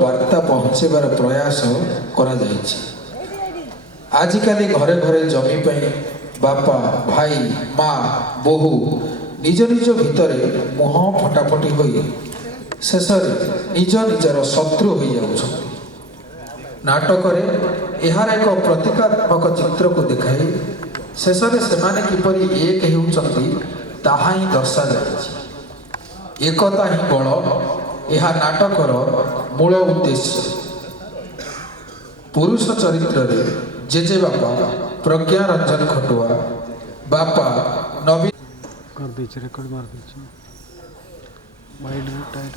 वार्ता पहुँचेबार प्रयास करा जायछि। आजिकाली घरे घरे जमी पे बापा भाई माँ बोहू निज निज भितर मुह फटाफटी हो शेष निज निजर शत्रु हो जाउछन्ति। नाटक यार एक प्रतीकात्मक चित्र को देखाई शेष से किपरि एक होउछन्ति ताहा ही दर्शा जाइछि। एकता ही बल यह नाटकर मूल उद्देश्य। पुरुष चरित्र रे जेजे बापा प्रज्ञा रंजन खटुआ बापा नवीन कर दीजिए रिकॉर्ड मार दीजिए वाइड टाइट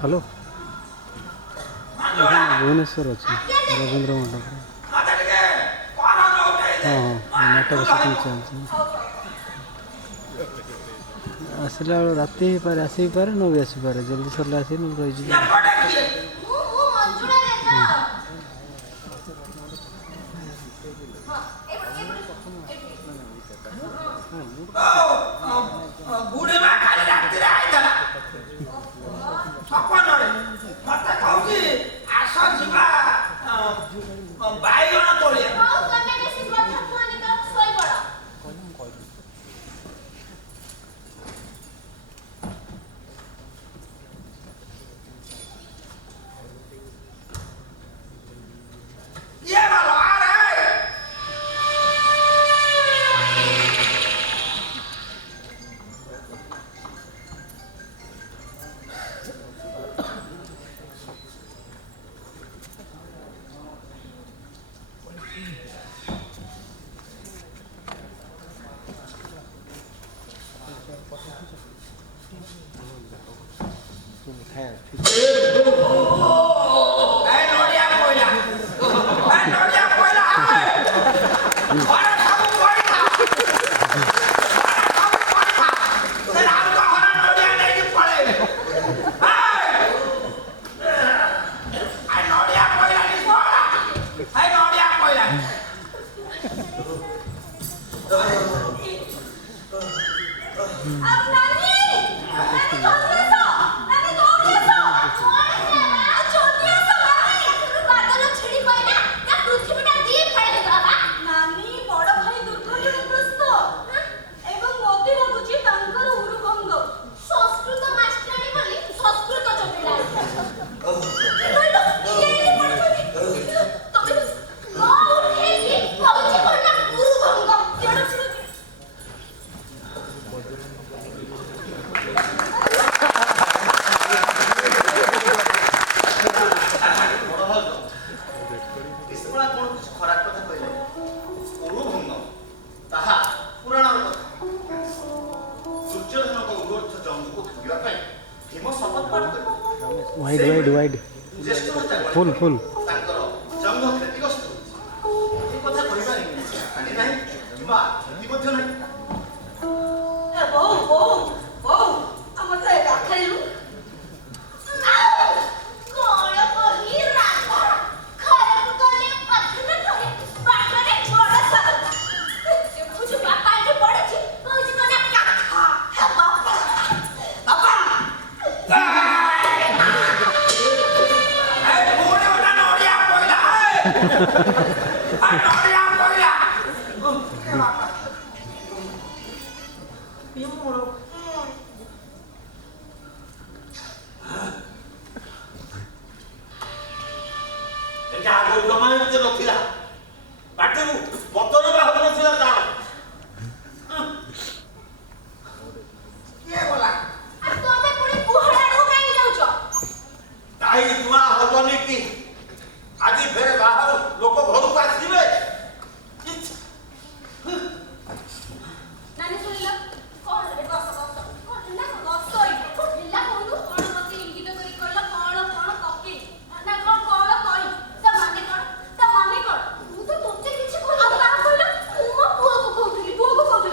हेलो भुवनेश्वर अच्छे रवींद्र मंडप हाँ हाँ नाटक शूटिंग चलती आसला राति ही पारे आसी पारे न भी आसी पारे जल्दी सरले आसी न रही अब नानी! नानी दौड़ गए सो! वाइड वाइड फुल फुल ତାଙ୍କର ଜନ୍ମ କ୍ଷତିଗ୍ରସ୍ତ ହୋଇଛି। ଏ କଥା କହିବାରେ ହାନି ନାହିଁ କିମ୍ବା କ୍ଷତି ମଧ୍ୟ ନାହିଁ। ବୋଉ ବୋଉ ବୋଉ ଆମର ତ ଏକା ଖାଇଲୁ କଣ କହି ରାଧା ଖରାପ କଲେ ପାଖରେ ଧରି ବାଟରେ ବଡ଼ ସାର ଦେଖୁଛୁ ବାପା ଏଠି ପଡ଼ିଛି କହୁଛି କଣ କାଖା ବାପା ବାପା ନଥିଲା ବାଟରୁ ପତନ ବାହାରୁ ନଥିଲା ତାର କିଏ ଗଲା ତମେ ପୁଣି କୁହାଡ଼କୁ କାହିଁ ଯାଉଛ ଗାଈ ଧୂଆଁ ହବନି କି ଆଜି ଫେରେ ବାହାରୁ ଲୋକ ଘରକୁ ଆସିବେ ନାନୀ ଶୁଣିଲ କଣ ରେ ବସ ବସ କଣ ହେଲା ବସ ଏଇଠି କଣ ହେଲା କହୁନୁ କଣ ମତେ ଇଙ୍ଗିତ କରି କହିଲ କଣ କଣ କପି ନା କଣ କଣ କହି ତା ମାନେ କଣ ମୁଁ ତ ତୋତେ କିଛି କହିଲି ଆଉ କାହା କହିଲ ମୁଁ ମୋ ପୁଅକୁ କହୁଥିଲି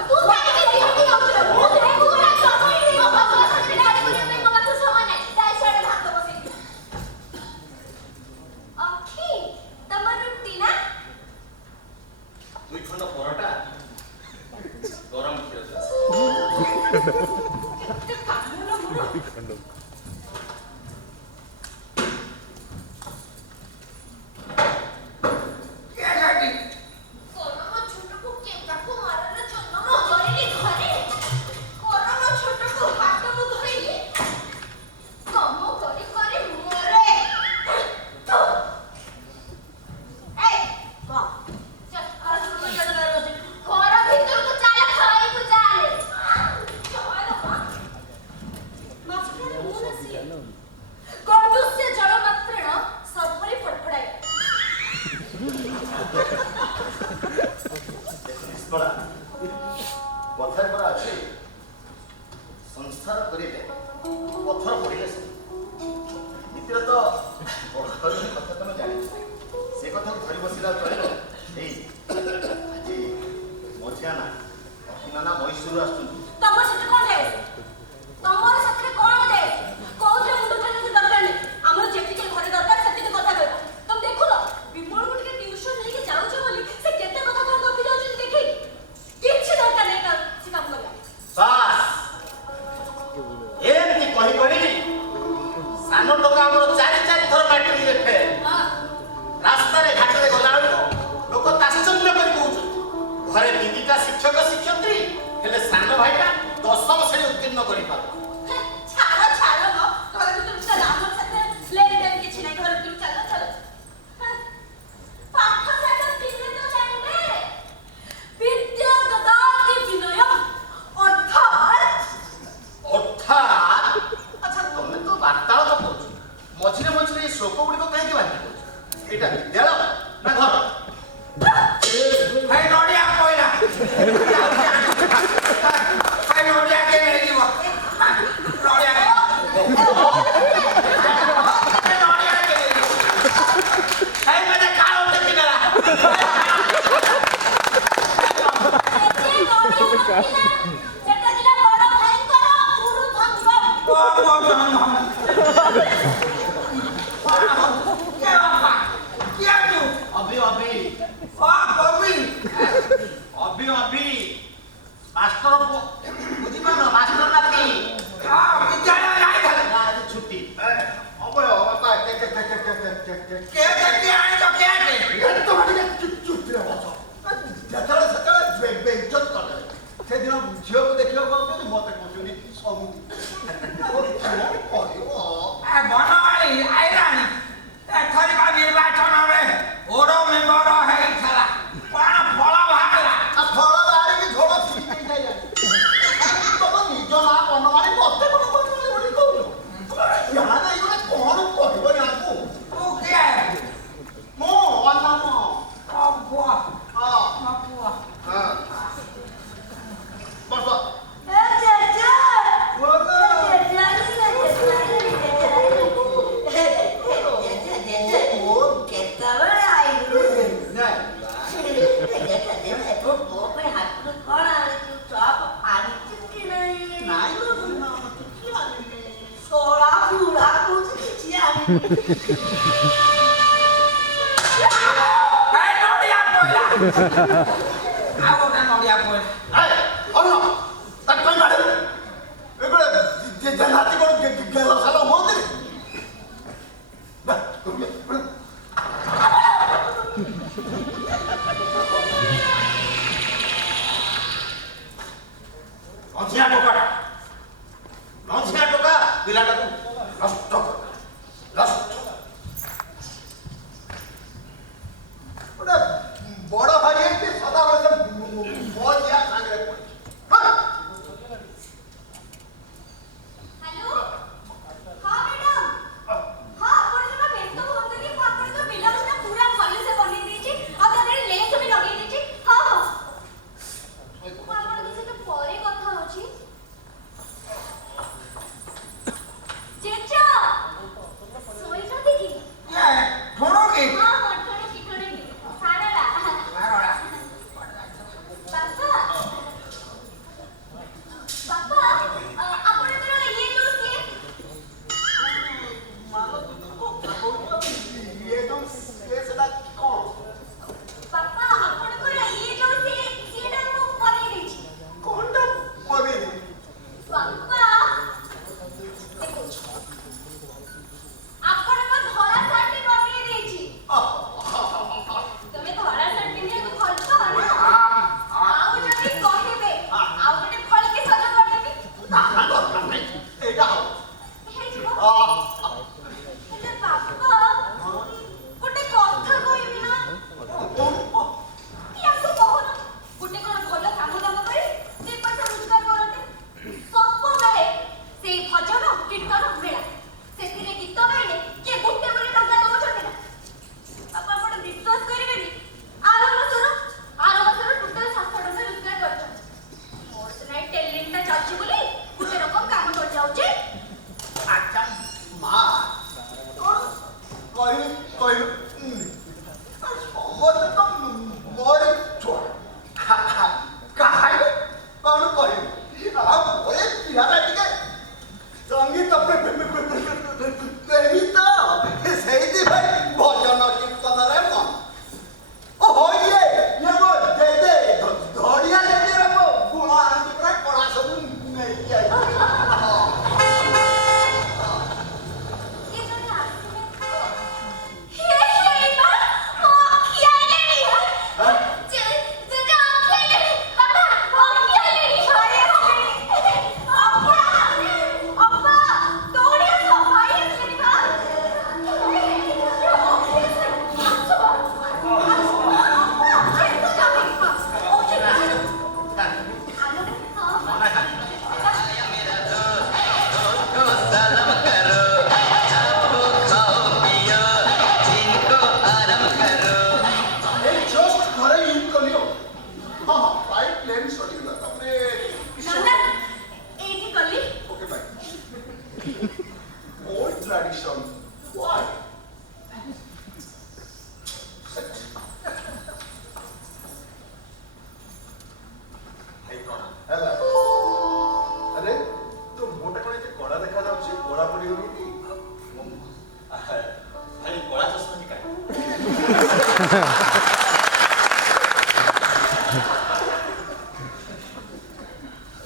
ତୁ କାହିଁକି ଦିହଟି ଯାଉଥିଲ ମୁଁ ଦେହକୁ ଗଲା ଜମା ଏଇଠି ମୋ ବାପା ସାଥେ ଗାଡ଼ି କରିବା ପାଇଁ ମୋ ପାଖରେ ସମୟ ନାହିଁ ଯାଇ ସିଆଡ଼େ ଭାତ ବସେଇକି ଅଖି ତମ ରୁଟି ନା ଦୁଇ ଖଣ୍ଡ ପରଟା ଗରମ କ୍ଷୀର କେତେ କାମୁଲ ମୋର করোনা ছোটকু কেকাকু মারার জন্য মজরিনি ঘরে করোনা ছোটকু হাতকু ধরিলি কম করে করে মরে তো এই বাহ চল আর শুরু করে দাও রোজ ঘর ভিতরকু চালা খাইকু চালে চলো মাছটা মন আসি গন্ডুসে জল মাত্রেণ সর্বরি ফড়ফড়ায় ନିଷ୍ପଡ଼ା କଥାରେ ପରା ଅଛି ସଂସ୍କାର କରିଲେ ପଥର ପଡ଼ିଲେ ନୀତିରେ ତ କଥା ତମେ ଜାଣିଛ ସେ କଥାକୁ ଧରି ବସିଲା ଚଳିବ ଏଇ ଆଜି ମଝିଆ ନା ଅଖିନା ନା ମହୀଶୂରରୁ ଆସୁଛନ୍ତି ତମର ସାথে কোন দেশ ତମର ସାথে কোন দেশ କୋଉଥିରେ ମୁଣ୍ଡ ଖେଳିବାକୁ ଦରକାର ନାହିଁ ଆମର ଯେତିକି ଘରେ ଦରକାର ସେତିକି କଥା କହିବ ତମେ ଦେଖୁନ ବିମଳକୁ ଟିକେ ଟ୍ୟୁସନ ନେଇକି ଯାଉଛ ବୋଲି ସେ କେତେ କଥା କଣ ଗପି ଯାଉଛନ୍ତି ଦେଖି କିଛି ଦରକାର ନାହିଁ ସେ କାମ କରିବା ବାସ୍ ଏମିତି କହି କହିଲି ସାନ ଟୋକା ଆମର ଚାରି ଥର ମାଟିରେ ଫେରେ ରାସ୍ତାରେ ଘାଟରେ ଗଲାବେଳକୁ ଲୋକ ତାଶ୍ଚର୍ଯ୍ୟ କରି କହୁଛନ୍ତି ଘରେ ଦିଦିଟା ଶିକ୍ଷକ ଶିକ୍ଷୟତ୍ରୀ ହେଲେ ସାନ ଭାଇଟା 10ମ ଶ୍ରେଣୀ ଉତ୍ତୀର୍ଣ୍ଣ କରିପାରୁ ଛାଡ଼ ଛାଡ଼ ମ ଘର ଭିତରକୁ ଚାଲ ଆମର ସାଥେ ଲେନ୍ ଦେନ୍ କିଛି ନାହିଁ ଘର ଭିତରକୁ ଚାଲ ଚାଲ ପାଠ ସାଠ ଥିଲେ ତ ଜାଣିବେ ବିଦ୍ୟା ଦଦାତି ବିନୟ ଅର୍ଥାତ୍ ଆଚ୍ଛା ତମେ ତ ବାର୍ତ୍ତାଳାପ କରୁଛ ମଝିରେ ମଝିରେ ଏ ଶ୍ଲୋକ ଗୁଡ଼ିକ କାହିଁକି ବାଧ୍ୟ କରୁଛ ଏଇଟା ବିଦ୍ୟାଳୟ ନା ଘର ଭାଇ ନଡ଼ିଆ କହିଲା ଭାଇ ନଡ଼ିଆ କେ ନେଇଯିବ ନଡ଼ିଆ କେ ନେଇଯିବ ଭାଇ ମାନେ କାଳ ଟେକିଦେଲା ସେଟା ଥିଲା ବଡ଼ ଭାଇଙ୍କର ଗୁରୁ ଭଙ୍ଗ କିଏ ତୁ ଅଭି ଅଭି କବି ଅଭି ମାଷ୍ଟର ବୁଝିପାରୁନ ମାଷ୍ଟର ନାତି ବିଦ୍ୟାଳୟ ଯାଇଥିଲେ ନା ଆଜି ଛୁଟି ଅଭୟ ବାପା କିଏ ଆଣିଛ କିଏ ଯେତେବେଳେ ସେତେବେଳେ ବେଇଜ୍ଜତ କରିଦେବେ ସେଦିନ ଝିଅକୁ ଦେଖିବାକୁ ଆଉଛନ୍ତି ମତେ କହୁଛନ୍ତି ସବୁ ବନମାଳି ଆଇଲାଣି ଏଥରିକ ନିର୍ବାଚନରେ ଓଡ ମେମ୍ବର ହେଇଥିଲା କଣ ଫଳ ବାହାରିଲା ଫଳ ବାହାରିକି ଝୋଳ ଛୁଟି ହେଇଯାଏ ନଡ଼ିଆ ପଇଲା ଆଉ ଗୋଟେ ନଡ଼ିଆ ପଇଲା ତାକୁ କହି ମାଡେ ଏଗୁଡା ହାତୀ କଣ ଗେଲ ସାଲ ହୁଅନ୍ତି ଲଞ୍ଚିଆ ଟୋକା ପିଲାଟାକୁ ନଷ୍ଟ ଗୋଟେ ବଡ ଭାଇ ହେଇକି ସଦାବେଳେ ମୋ ଝିଅ ସାଙ୍ଗରେ ପଡିଛି हेलो हाँ मैडम हाँ आपण जमा व्यस्त होतनी ମୁଁ ଆପଣଙ୍କ ବ୍ଲାଉଜଟା ପୁରା ଭଲସେ ବନେଇ ଦେଇଛି ଆଉ ତା ଦେହରେ ଲେସ୍ ବି ଲଗେଇ ଦେଇଛି ହଁ ହଁ ମୁଁ ଆପଣଙ୍କ ସହିତ ପରେ କଥା ହଉଛି ଚେଚା ଶୋଇଛନ୍ତି କି ଠୁଣୁ କି ହଁ ହଁ ଠଣକି ସାରଳା ବାପା ଆପଣଙ୍କର ଇଏ ଯୋଉ ସିଏ ସେଟା କଣ ବାପା ଆପଣଙ୍କର ଇଏ ଯୋଉ ସିଏଟା ମୁଁ ବନେଇ ଦେଇଛି କଣଟା ବନେଇଲି ବାପା ଦେଖୁଛି ଆପଣଙ୍କ ଧଳା ଶାର୍ଟ ବନେଇ ଦେଇଛି ତମେ ଧଳା ଶାର୍ଟ ପିନ୍ଧିବାକୁ ଭଲ ପାଅ ନା ଆଉ ଯଦି କହିବେ ଆଉ ଗୋଟେ ଭଲକି ସଜ କରିଦେବି ଏଇଟା ହବ ହେଇଯିବ ହେଲେ ବାପା ଗୋଟେ କଥା କହିବି ନା ୟାକୁ କହୁନ ଗୋଟେ କଣ ଭଲ କାମ ଦାମ କରି ଦି ପଇସା ରୋଜଗାର କରନ୍ତେ ସବୁବେଳେ ସେଇ ଭଜନ କୀର୍ତ୍ତନ ମେଳା ସେଥିରେ ଗୀତ ଗାଇଲେ କିଏ ଗୋଟେ ବୋଲି ଟଙ୍କା ଦଉଛନ୍ତି ନା ବାପା ଆପଣ ବିଶ୍ୱାସ କରିବେନି ଆର ମାସର ଟୋଟାଲ 7 ଟଙ୍କା ରୋଜଗାର କରିଛନ୍ତି ମୋର ସିନା ଏଇ ଟେଲିଂଟା ଚାଲିଛି ବୋଲି ଗୋଟେ ରକମ କାମ କରିଯାଉଛି ଆଚ୍ଛା ମା କଣ କହିଲୁ କହିଲୁ ସମସ୍ତେ ତ ମୋରି ଛୁଆ କାହାକୁ କଣ କହିବି ଆଉ ଏ ପିଲାଟା ଟିକେ ସଙ୍ଗୀତ ପ୍ରେମୀ ତ ସେଇଥିପାଇଁ ଭଜନ କୀର୍ତ୍ତନରେ ମନ ଓହୋ ଇଏ ମୋ ଦେଦେ ଧଡ଼ିଆ ଦେଦେ ମୋ ଗୁଣ ଆଣିକି ପୁରା କଳା ସବୁ ନେଇକି ଯାଇଛି ये जो आसने हे मा आँखी आइलेनी जे आँखी आइलेनी बाबा आँखी आइलेनी अरे अप्पा दौड़ी आसो भाई आसलेनी बा जस्ट घरे इन कलियो हां फ्लाइट प्लेन सरीगला तबे नाना एठी कली okay by old tradition why hello अरे तो मोटा कोने के कोड़ा देखा जाउची कोड़ा पड़ी गई कि भाई बड़ा चश्मा निकाल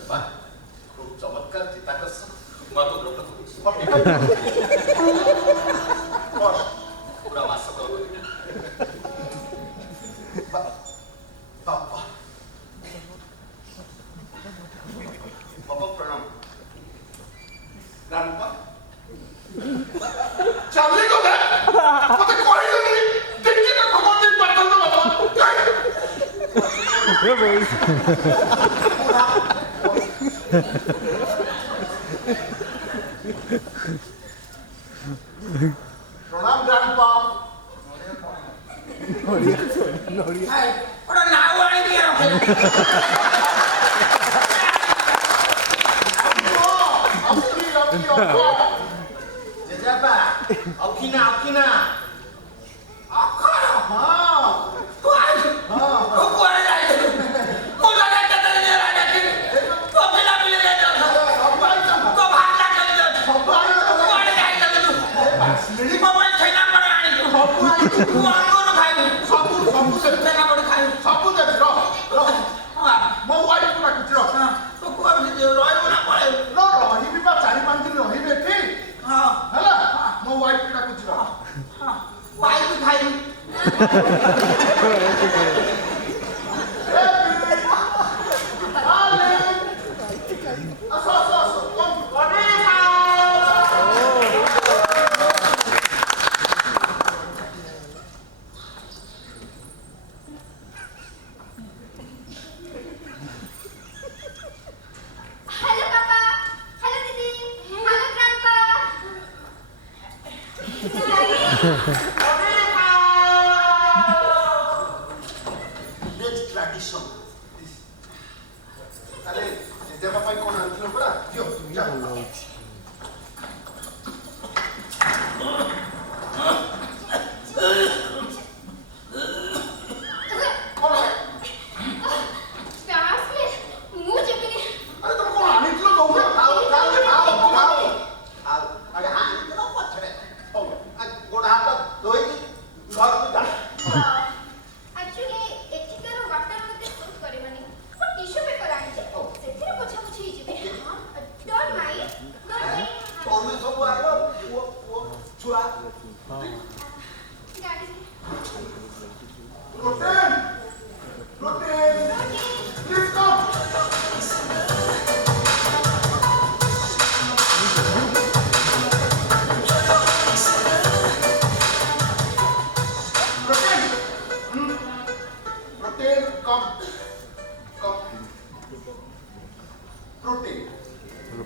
वाह खूब चमत्कार चिताकर्षण तुम्हारा तो ग्रह बस पूरा मास तो पापा पापा प्रणाम ग्रैंडपा चार्ली को दे मते कोई नहीं देखी ना खबर दे पटल तो बाबा प्रणाम ग्रैंडपा ଗୋଟେ ନାଉ ଆଣିକି ରଖିଲେ जेजाबा औखिना ଅଖର हाँ ତୁ ଆଇଛୁ ତୁ କୁଆଡ଼େ ଯାଇଛୁ ମୁଁ ତତେ କେତେ ଦିନ ହେଲା ଦେଖିନି ତୋ ପିଲାପିଲି ଯାଇଛ ତୋ ଭାଇଟା କେମିତି ଅଛି କୁଆଡ଼େ ଯାଇଛ ତୁ श्रेणी हेलो पापा, हेलो दीदी, हेलो ग्रैंडपा। Let's tradition. अरे जेबा पाई कोन आंथिलो परा दियो जा प्यास में मुंह चिपके। अरे तुम कोन आंथिलो कहू खाओ अरे हां इतना पछड़े हो गोड़ हाथ धोई घर को जा एक्चुअली एथिकर वाटर मते सूट करबनी पर टिश्यू पेपर आनिছে ସେଥିରେ पोछा पोछी हेइ जिबे डोंट माइंड तोमे सब आइलो वो छुआ गाड़ी प्रोटीन प्लीज कम प्रोटीन कम प्रोटीन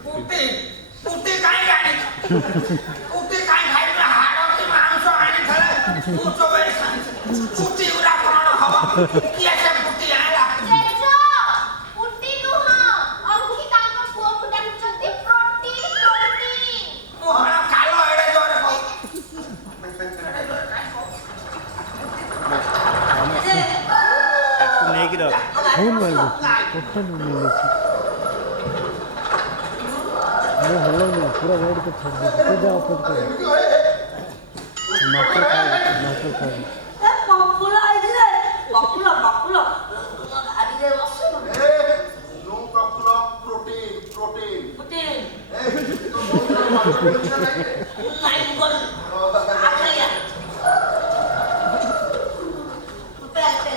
पुटी पुटी काय गाडी पुटी काय खायला हाडोची मांस आणि खले पुचो बेरी पुटी उरा कोण हवा कियाचे पुटी आला जेजो पुट्टी नुहा अंकी तांको पुओ को डाकुचंती प्रोटीन मोहन कालो एडे जोरे को ନେଇକି ରଖ ଭୁଲ ମାରିବୁ ଟୋଟାଲ ମିଳିଛି ମୁଁ ଭଲ ନୁହଁ ପୁରା ରେଡ୍ କରି ଛାଡ଼ିଦେବି ତୁ ଯା ଅପେଟ୍ କର ମାଛ ଖାଇବି ପପୁଲା ଆଇଥିଲେ ପପୁଲା ଗାଡ଼ିରେ ବସିବ नो प्रॉपर प्रोटीन ଗୋଟେ तो ନାଇଁ ଗଲ ଆଖାଇଆ ପେଟେ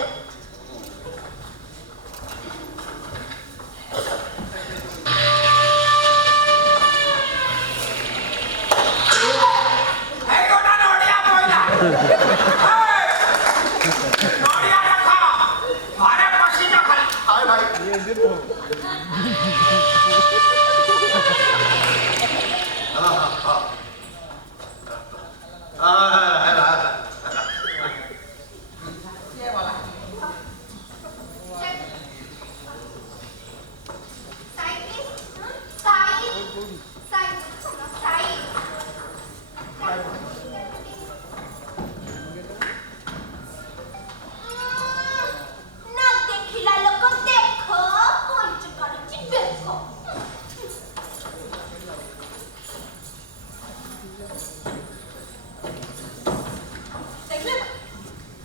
हे गोटा नोडिया पोइला नोडिया रखा मारे पसीना खाली हाय भाई ना देखिला लोक देखो कोंच करची देखो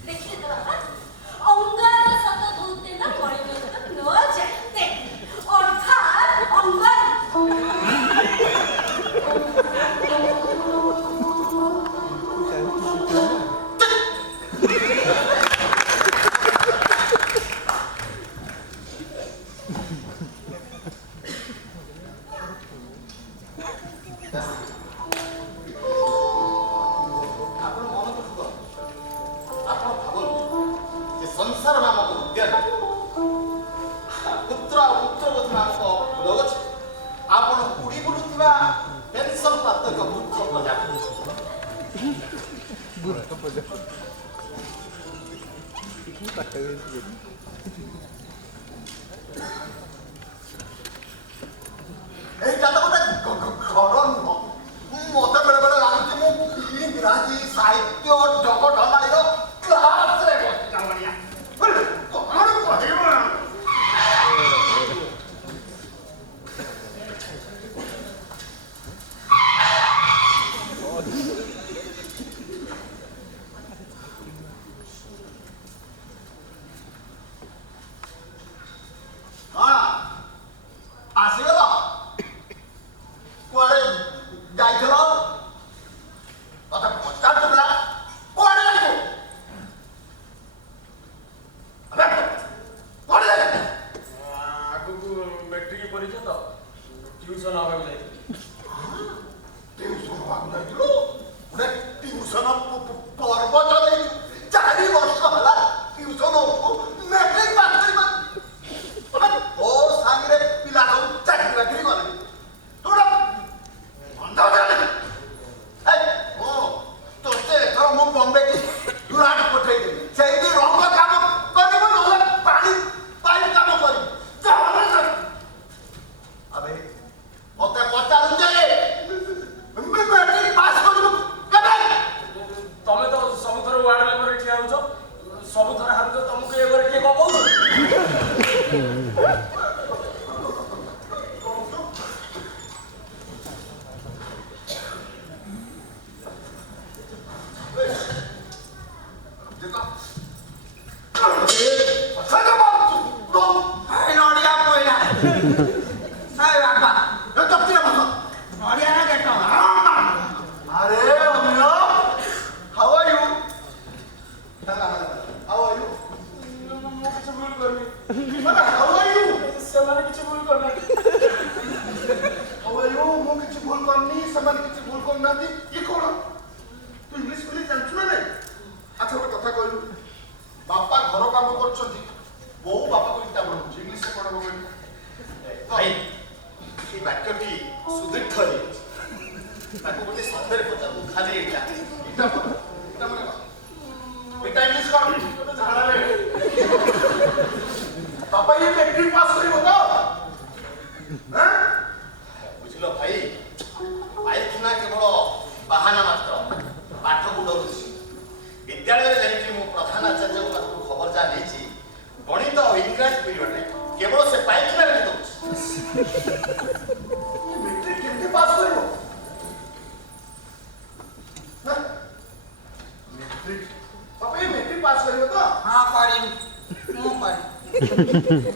देखले तो बाबा अंगार सत धुते ना पड़ी में तो न जाए देख अर्थात अंगार ଆପଣ ମନ ଦୁଃଖ ଆପଣ ଭାବନ୍ତୁ ଯେ ସଂସାର ନାମକ ଉଦ୍ୟାନ ପୁତ୍ର ଆଉ ପୁତ୍ରବଧୂ ନାମକ ଫୁଲ ଗଛ ଆପଣ ଉଡ଼ି ବୁଲୁଥିବା ପେନ୍ସନ୍ ପ୍ରାପ୍ତ ଏକ ବୃକ୍ଷ ପ୍ରଜାପତି ଏଇଟା ତ ଗୋଟେ ଘର ନୁହଁ ମତେ ବେଳେ ବେଳେ ଲାଗୁଛି ମୁଁ ଇଂରାଜୀ ସାହିତ୍ୟ ଜଗଢମାଳିର କ୍ଲାସରେ ବସିଲା ଭଳିଆ କଣ କହିବ Hai Nodia Poila. Hai Baba. Nodia na keto. अरे अमिया, how are you? How are you? ମୁଁ କିଛି ଭୁଲ କରିନି। ମାନେ how are you? ସେମାନେ କିଛି ଭୁଲ କରିନାହାନ୍ତି। How are you? ମୁଁ କିଛି ଭୁଲ କରିନି, ସେମାନେ କିଛି ଭୁଲ କରିନାହାନ୍ତି। ଇଏ କଣ? ତୁ ଇଂଲିଶ ବୋଲି ଜାଣିଛୁ ନା ନାଇଁ? ଆଚ୍ଛା ଗୋଟେ କଥା କହିଲୁ। ବାପା ଘର କାମ କରୁଛନ୍ତି, ବୋଉ ବାପାକୁ ଇଟା ବଢଉଛି। ଇଂଲିଶରେ କଣ ହବ କହିଲୁ? ଭାଇ এই বাক্যটি সুদীর্ঘ হয়েছে তাকে গোটে শব্দরে পচারু খালি এটা ଇଟା ମାନେ କଣ? ଇଟା ଇଂଲିଶ କଣ? ଗୋଟେ ଝାଡ଼ାରେ। ବାପା ଇଏ ମେଟ୍ରିକ ପାସ୍ କରିବ ତ? ହାଁ? বুঝল ভাই পাইখানা কেবল বাহানা মাত্র পাঠକୁ ଡରୁଛି ବିଦ୍ୟାଳୟରେ ଯାଇକି ମୁଁ ପ୍ରଧାନ ଆଚାର୍ଯ୍ୟଙ୍କ ପାଖରୁ ଖବର ଯାହା ନେଇଛି ଗଣିତ ଆଉ ଇଂରାଜୀ ପିରିୟଡ଼ରେ କେବଳ ସେ ପାଇଖାନାରେ ହିଁ ଦଉଛି ମେଟ୍ରିକ କେମିତି ପାସ୍ କରିବ? ମେଟ୍ରିକ ବାପା ଇଏ ମେଟ୍ରିକ ପାସ୍ କରିବ ତ? ହଁ କରିବି ମୁଁ କରିବି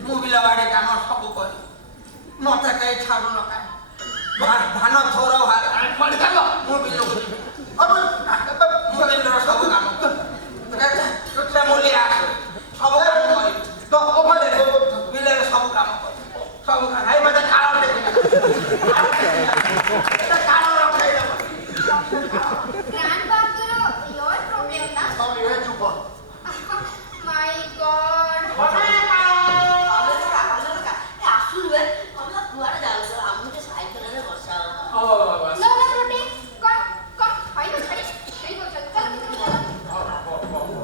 ମୁଁ ବିଲ ବାଡ଼ି କାମ ସବୁ କରିବି ମତେ କେହି ଛାଡୁ ନ କାହିଁ ଧାନ ଥୋର ପାଣି ଖାଇବ ମୁଁ ବିଲକୁ ଯିବି ମୁଁ ବିଲର ସବୁ କାମ କରିବି ମୂଲିଆ ସବୁ କାମ କରିବି ତ ବିଲରେ ସବୁ କାମ କରିବି ସବୁ କାମ ଭାଇ ମତେ କାଳ କାଳ ରଖେଇଦେବ Grandfather, your problem na? ହଁ ଇଏ ଚୁପ। My God. No, no, Fruity. Come. Fine, fine. Very good. Chalo.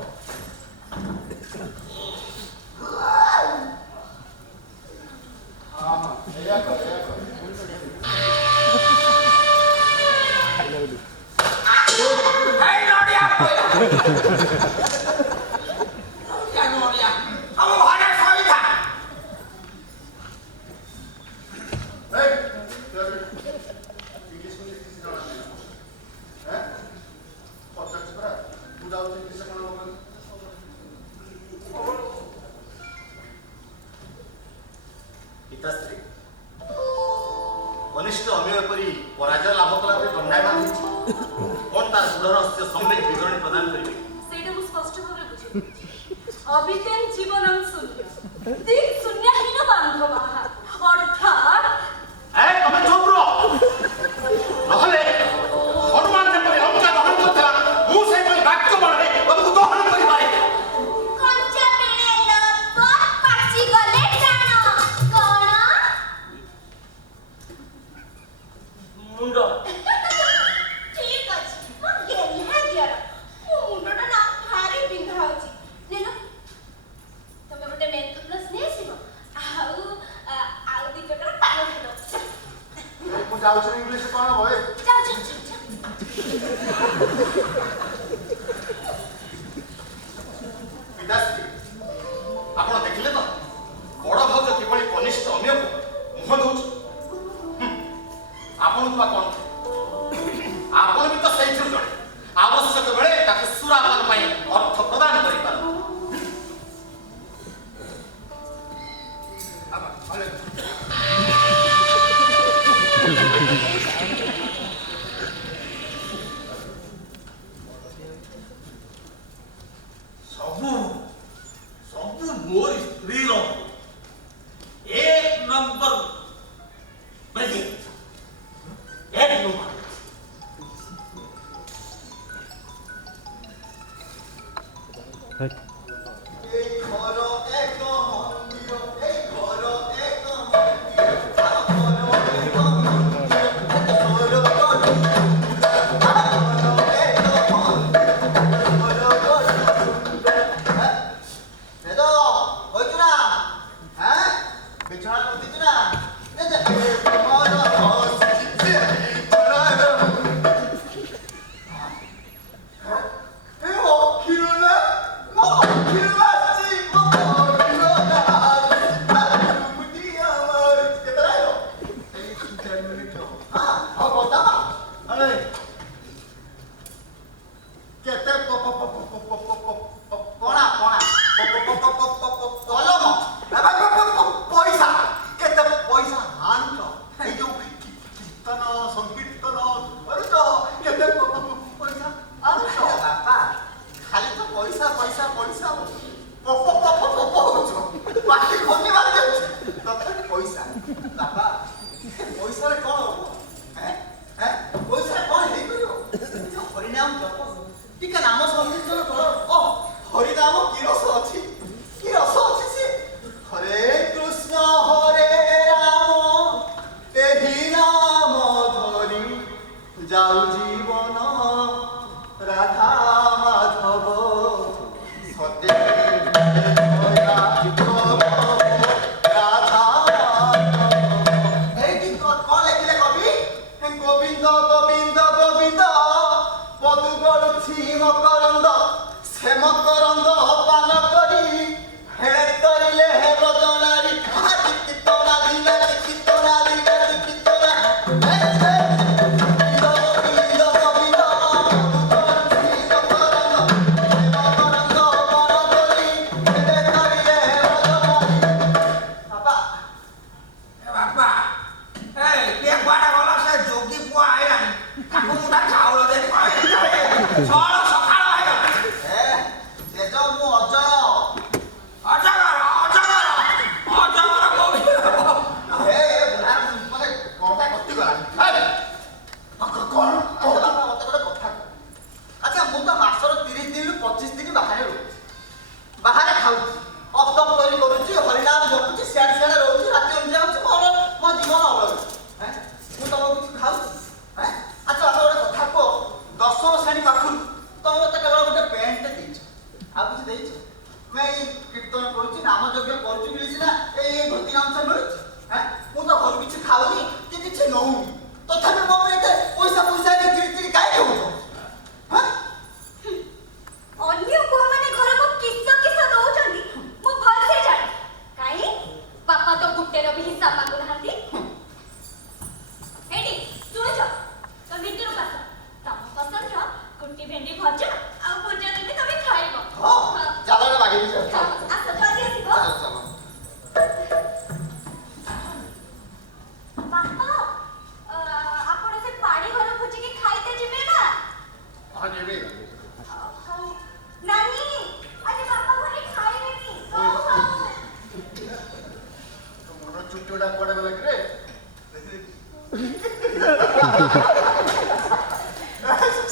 ଏଇଆ କର। Hey, Nodia Poila. Nodia. ଆମ ଘରେ ସଇଥା Hey, ଇଂଲିଶ କିଛି ଜଣା ନାହିଁ। ହେଁ? ପଚାରୁଛି ପରା। ମୁଁ ଯାଉଛି ଇଂଲିଶ କଣ ହବ କହିଲୁ? ପିତାଶ୍ରୀ କନିଷ୍ଠ ଅମୀୟ ପରି ପରାଜୟ ଲାଭ କଲା ପରେ ଦଣ୍ଡାୟମାନ ହେଇଛି କଣ ତାର ଦୃଢ଼ ରହସ୍ୟ ସମ୍ୟକ ବିବରଣୀ ପ୍ରଦାନ କରିବେ ସେଇଟା ମୁଁ ସ୍ପଷ୍ଟ ଭାବରେ ବୁଝିପାରୁଛି ଅବିତେନ ଜୀବନଂ ଶୂନ୍ୟ ଦିକ୍ ଶୂନ୍ୟହୀନ ବାନ୍ଧବ ଅର୍ଥାତ୍ ତମେ ଚୁପ୍ ରୁହ ନହେଲେ ହନୁମାନ ଯେପରି ଲଙ୍କା ଦହନ କରିଥିଲା ମୁଁ ସେପରି ବାକ୍ୟ ବଳରେ ତମକୁ ଦହନ କରିପାରେ କଞ୍ଚା ପେଣେ ଲୋକ ପାଚି ଗଲେ ଜାଣ କଣ ମୁଣ୍ଡ ଠିକ ଅଛି ମୁଁ ଗେହ୍ଲା ଦିଅର ମୋ ମୁଣ୍ଡଟା ନା ଭାରି ବିନ୍ଧା ହଉଛି ନେଲ ତମେ ଗୋଟେ ମେକଅପ୍ ପ୍ଲସ୍ ନେଇ ଆସିବ ଆଉ ଦି ପ୍ରକାର ପାନ ଖାଇଦବ ମୁଁ ଯାଉଛି ନା ଇଂଲିଶ କଣ ହବ? ଯାଅ ପିତାଶ୍ରୀ ଆପଣ ଦେଖିଲେ ତ ବଡ଼ ଭାଉଜ କିଭଳି କନିଷ୍ଠ ଅମୀୟକୁ ମୁହଁ ଦଉଛି ଆପଣଙ୍କୁ ବା କଣ ଆପଣ ବି ତ ସେଇଥିରୁ ଜଣେ ଆବଶ୍ୟକ ବେଳେ ତାକୁ ସୁରାପାନ ପାଇଁ ଅର୍ଥ ପ୍ରଦାନ କରିପାରନ୍ତି ସବୁ ମୋର ସ୍ତ୍ରୀର ଏକ ନମ୍ବର ବେଜି ଏକ ନମ୍ବର এই ঘর এক মন্দির, এই ঘর এক মন্দির। ଗୋଟେର ବି ହିସାବ ମାଗୁନାହାନ୍ତି। ଏଇଠି ଶୁଣୁଛ ତ ଭିତରକୁ ଆସ। ତମ ପସନ୍ଦର କୁଟି ଭେଣ୍ଡି ଭଜା ଆଉ ଭଜା ଦେବି ତମେ ଖାଇବ। ଚାଲ ବାଗେଇ ଆସ ଜଲ୍ଦି ଆସିବ। ବାପା ଆପଣ ସେ ପାଣି ଘର ଖୋଜିକି ଖାଇତେ ଯିବେ ନା? ହଁ ଯିବି। ନାନୀ ଆଜି ବାପା ଘରେ ଖାଇବେନି। ହଉ ମୋର ଚୁଟି ଗୁଡା କୁଆଡେ ଗଲା କିରେ?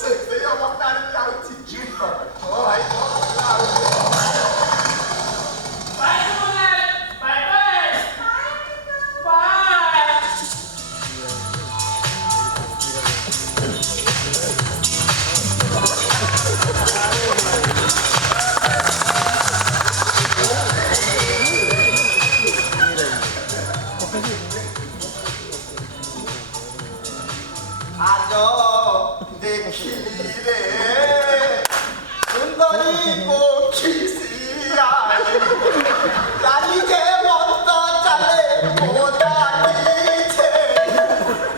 ସେଇ ଅବସ୍ଥା ଆଣିକି ଯାଉଛି। ହଁ ଭାଇ आज देखिली रे सुंदरी कोखिसिया चाली के मत चले मोदा पीछे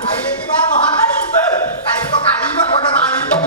आइले की बा महाकाली काई को काली में कोड मारी तो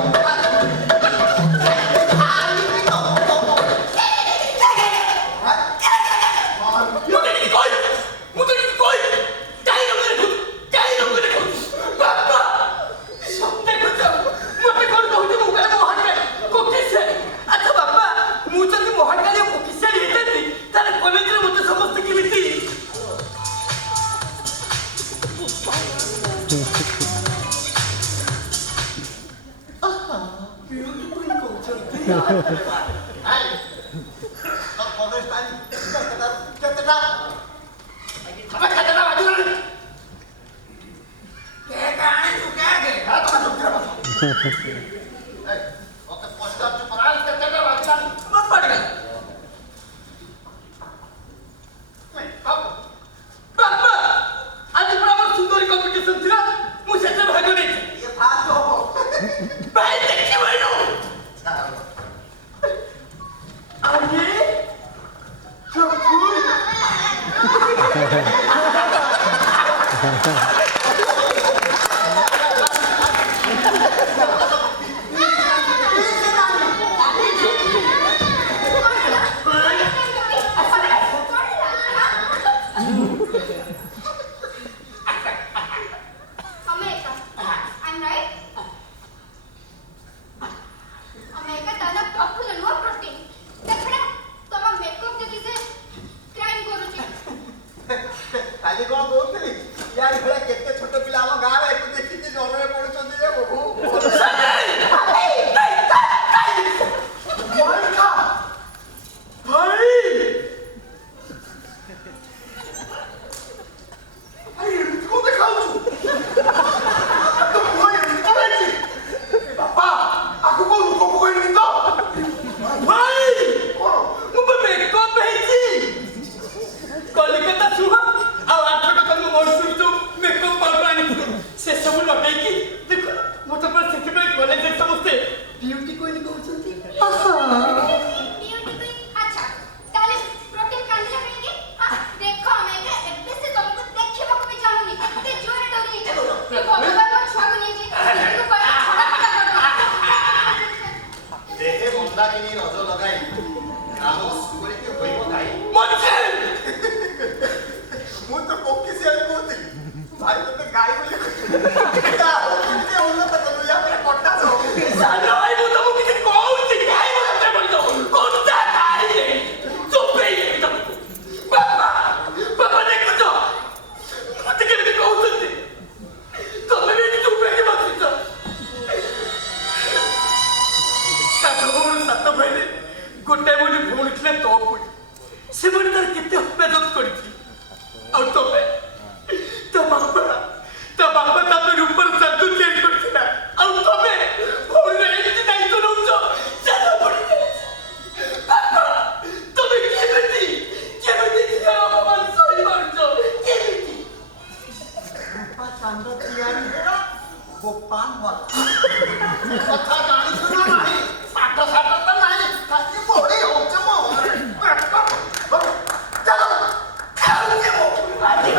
Come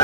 on!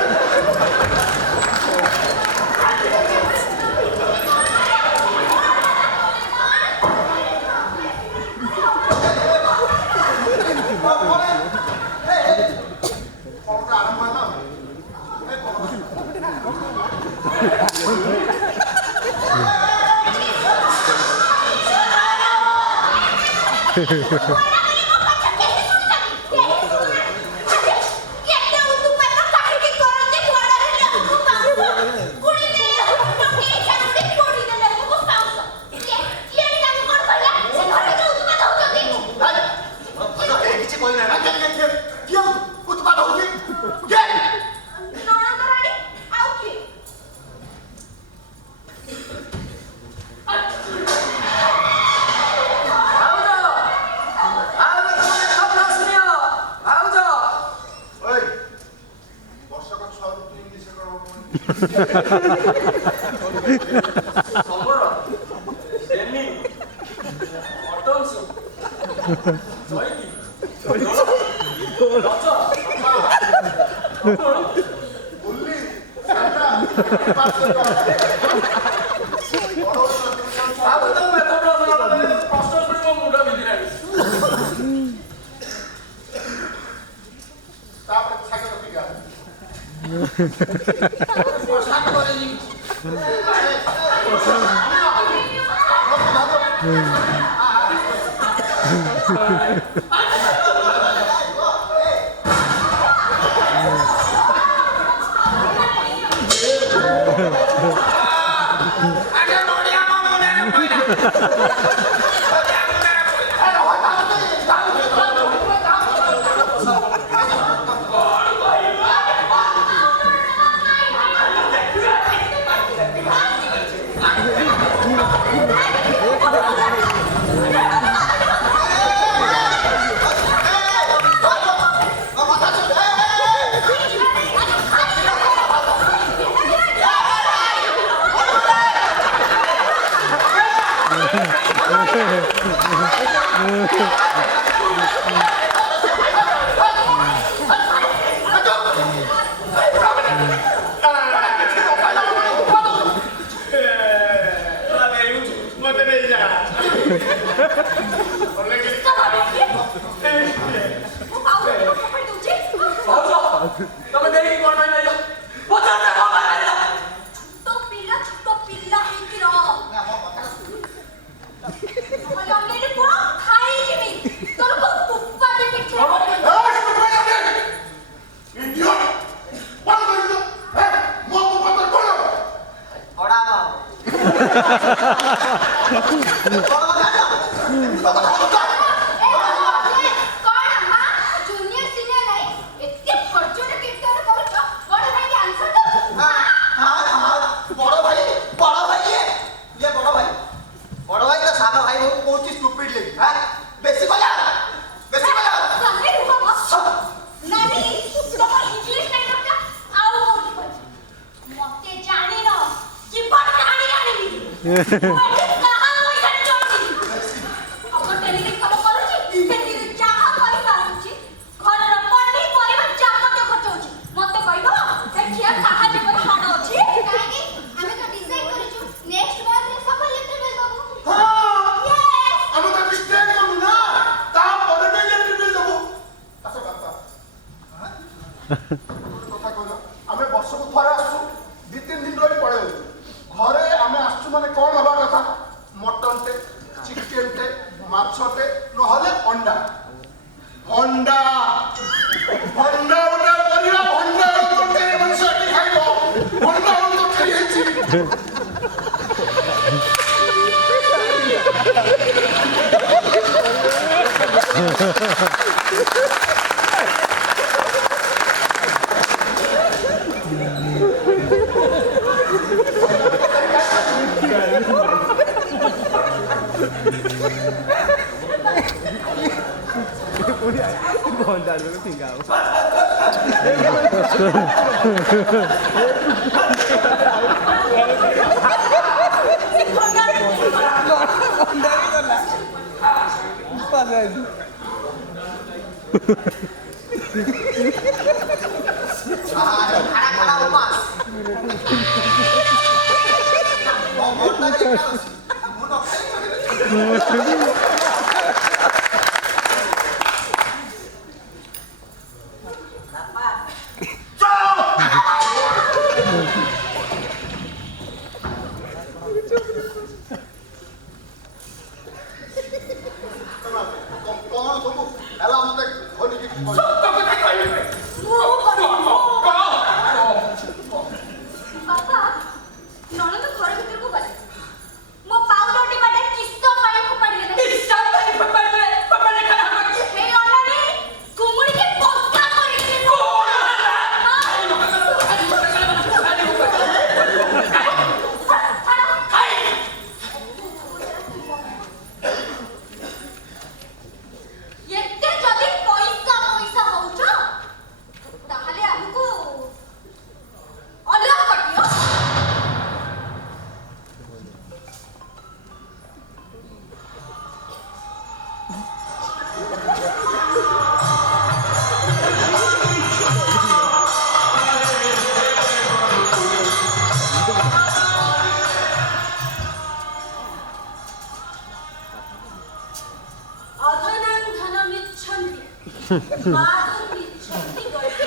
ବାହାଦୁର ମିଛନ୍ତି କହିଲେ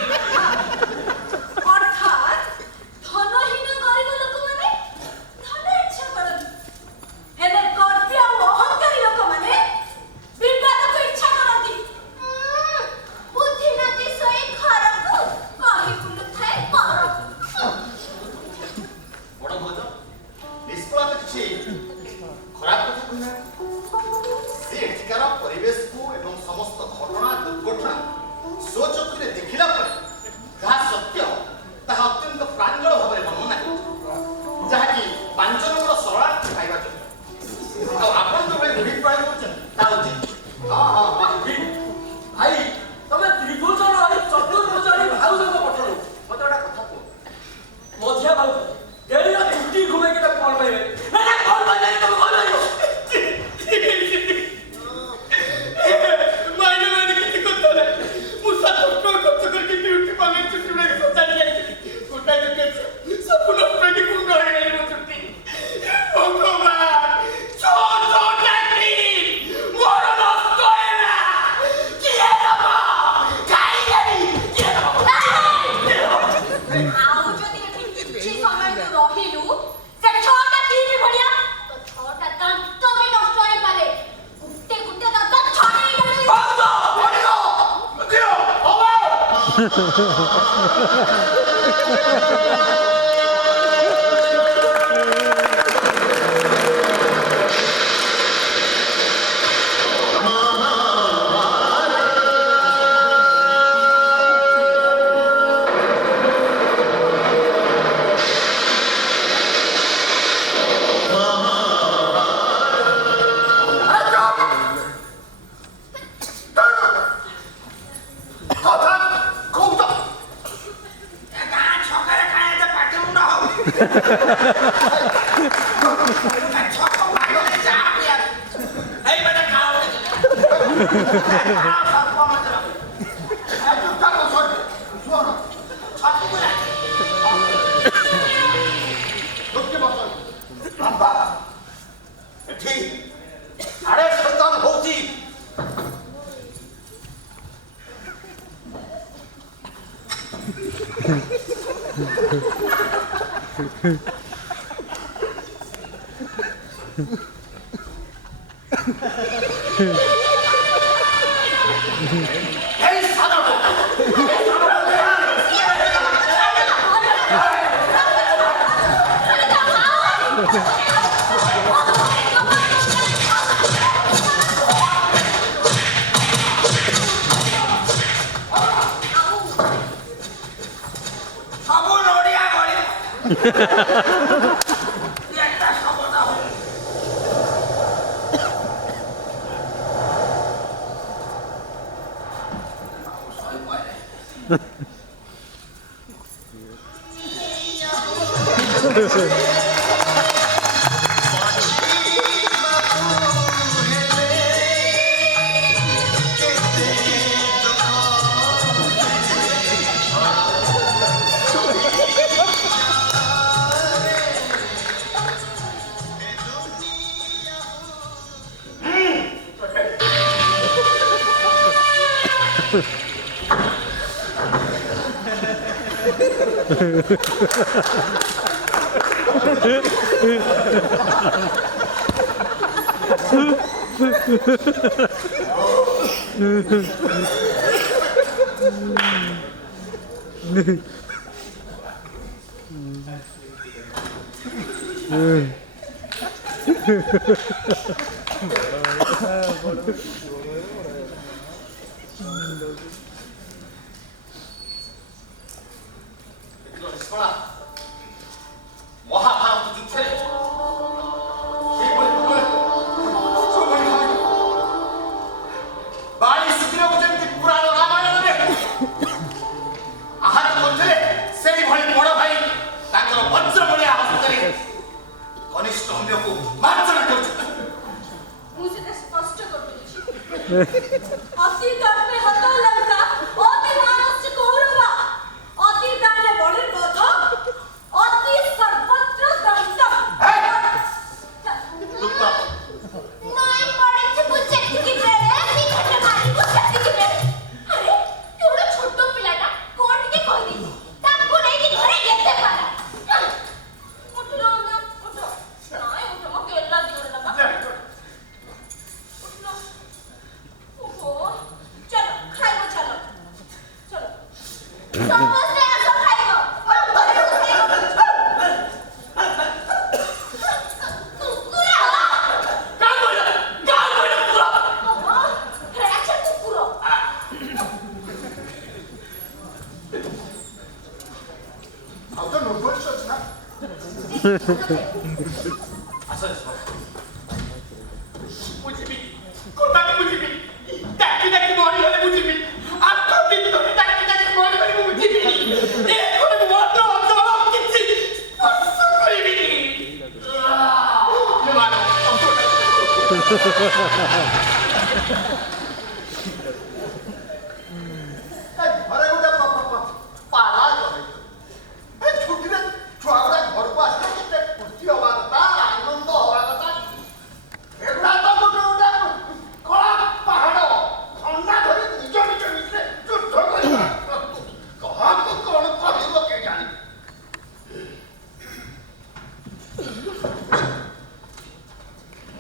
ଅର୍ଥାତ୍ ଧନହୀନ ଗରିବ ଲୋକମାନେ ଧନ ଇଚ୍ଛା କରନ୍ତି ହେଲେ ଗର୍ବୀ ଆଉ ଅହଙ୍କାରୀ ଲୋକମାନେ ବିବାଦକୁ ଇଚ୍ଛା କରନ୍ତି ବୁଦ୍ଧି ନଦୀ ଶୋଇ ଘରକୁ କହି ବୁଲୁଥାଏ ପରକୁ ବଡ଼ ଭୋଜ ନିଷ୍ଫଳ କିଛି ଖରାପ କଥା କହିଲା ସେ ଏଠିକାର ପରିବେଶକୁ ଏବଂ ସମସ୍ତ ଘଟଣା ଦୁର୍ଘଟଣା ସ୍ୱଚକ୍ଷୁରେ ଦେଖିଲା ପରେ ଯାହା ସତ୍ୟ ତାହା ଅତ୍ୟନ୍ତ ପ୍ରାଞ୍ଜଳ ଭାବରେ ବର୍ଣ୍ଣନା କରୁଛି ଯାହାକି ପାଞ୍ଚଜଣଙ୍କର ସରଳାର୍ଥ ପାଇବା ଯୋଗ୍ୟ ଆଉ ଆପଣ ଯୋଉଭଳି ରୂଢ଼ି ପ୍ରୟୋଗ କରୁଛନ୍ତି ତାହା ଉଚିତ ଭାଇ ତମେ ତ୍ରିଭୁଜର ଆଣି ଚତୁର୍ଭୁଜାରୀ ଭାଉଜଙ୍କ ପଠଉ ମତେ ଗୋଟେ କଥା କୁହ ମଝିଆ ଭାଉଜ ଗେଳିର ଚୁଟି ଘୁମେଇକି ତାକୁ କଣ ପାଇବେ ନା କଣ ପାଇବେ ତମେ କଣ ପାଇବ ମାଇନେ ମାଇନେ କିଛି କଥା ନାହିଁ ମୁଁ 7 ଟଙ୍କା ଖର୍ଚ୍ଚ କରିକି ବିୟୁଟି ପାର୍ଲର ଚୁଟି ଗୁଡ଼ାକ ସଜାଡ଼ି ଯାଇଥିଲି ଗୋଟାଏ ଚୁଟି ଅଛି ସବୁ ନଷ୍ଟ ହେଇକି କୁଣ୍ଡ ହେଇଗଲାଣି ମୋ ଚୁଟି ଭଗବାନ ମୋର ନଷ୍ଟ ହେଲା କିଏ ଦବ ଖାଇଦେବି କିଏ ଦବ ଆଉ ଯଦି ଏଠି କିଛି ସମୟ ତୁ ରହିଲୁ ସେ ଛଅଟା ଟିଭି ଭଳିଆ ତ ଛଅଟା ଦାନ୍ତ ବି ନଷ୍ଟ ହେଇପାରେ ଗୋଟେ ଗୋଟେ ଦାନ୍ତ ଛଡ଼େଇ ଗଲେ ଗାଁ ଛକରେ କାଇଁ ଏତେ ପାଟି ମୁଣ୍ଡ ହଉ ଛକ ପାଖରେ ଚା ପିଆ ଏଇ ବେଟା ଖାଅ ଛକକୁ ଯାଏ ଏଠି ସାଢ଼େ ସନ୍ତାନ ହଉଛି এই সাধারণ ସବୁ ନଡ଼ିଆ ଗଳି একটা শব্দ হল ମହାଭାରତ ଯୁଦ୍ଧରେ ବାଳି ସୁଗ୍ରୀବକୁ ଯେମିତି ପୁରାଣ ରାମାୟଣରେ ଆହତ କରିଥିଲେ ସେଇଭଳି ବଡ଼ ଭାଇ ତାଙ୍କର ବଜ୍ର ଭଳିଆ ହସ୍ତରେ କନିଷ୍ଠ ଅନ୍ୟକୁ ମାର୍ଜନା କରୁଛନ୍ତି। ମୁଁ ସେଟା ସ୍ପଷ୍ଟ କରିଦେଉଛି ଅତି ଦର୍ପେ ହତ ଲଙ୍କା ଅତି ମାନସ୍ୟ କୌରବ ଅତି ଦାନେ ବଳେ বধ অতি সর্বত্র দন্ত নাই পড়েছে বুঝে কি বেড়ে কি ঘটে মারি বুঝে কি বেড়ে ଆଉ ତ ନୋବେଲ୍ସ ଅଛି ନା ଆସ ମୁଁ ଯିବି କୋଟାକୁ ମୁଁ ଯିବି ଡାକି ଡାକି ମରିଗଲେ ମୁଁ ଯିବି 8 ଦିନ ଧରି ଡାକି ଡାକି ମରିଗଲେ ମୁଁ ଯିବିନି ଏ କୋଟେ ମନ ଜଳ କିଛି ସ୍ପର୍ଶ କରିବିନି ଘରେ ଗୋଟେ ପାଲା ଏ ଛୁଟିରେ ଛୁଆଗୁଡା ଘରକୁ ଆସିଲେ କେତେ ଖୁସି ହବା କଥା ଆନନ୍ଦ ହବା କଥା ଏଗୁଡା ତ ଗୋଟେ କଳା ପାହାଡ ଥଣ୍ଡା ଧରି ନିଜ ନିଜ ଭିତରେ ଯୁଦ୍ଧ କରିବା କାହାକୁ କଣ କହିବ କେଜାଣି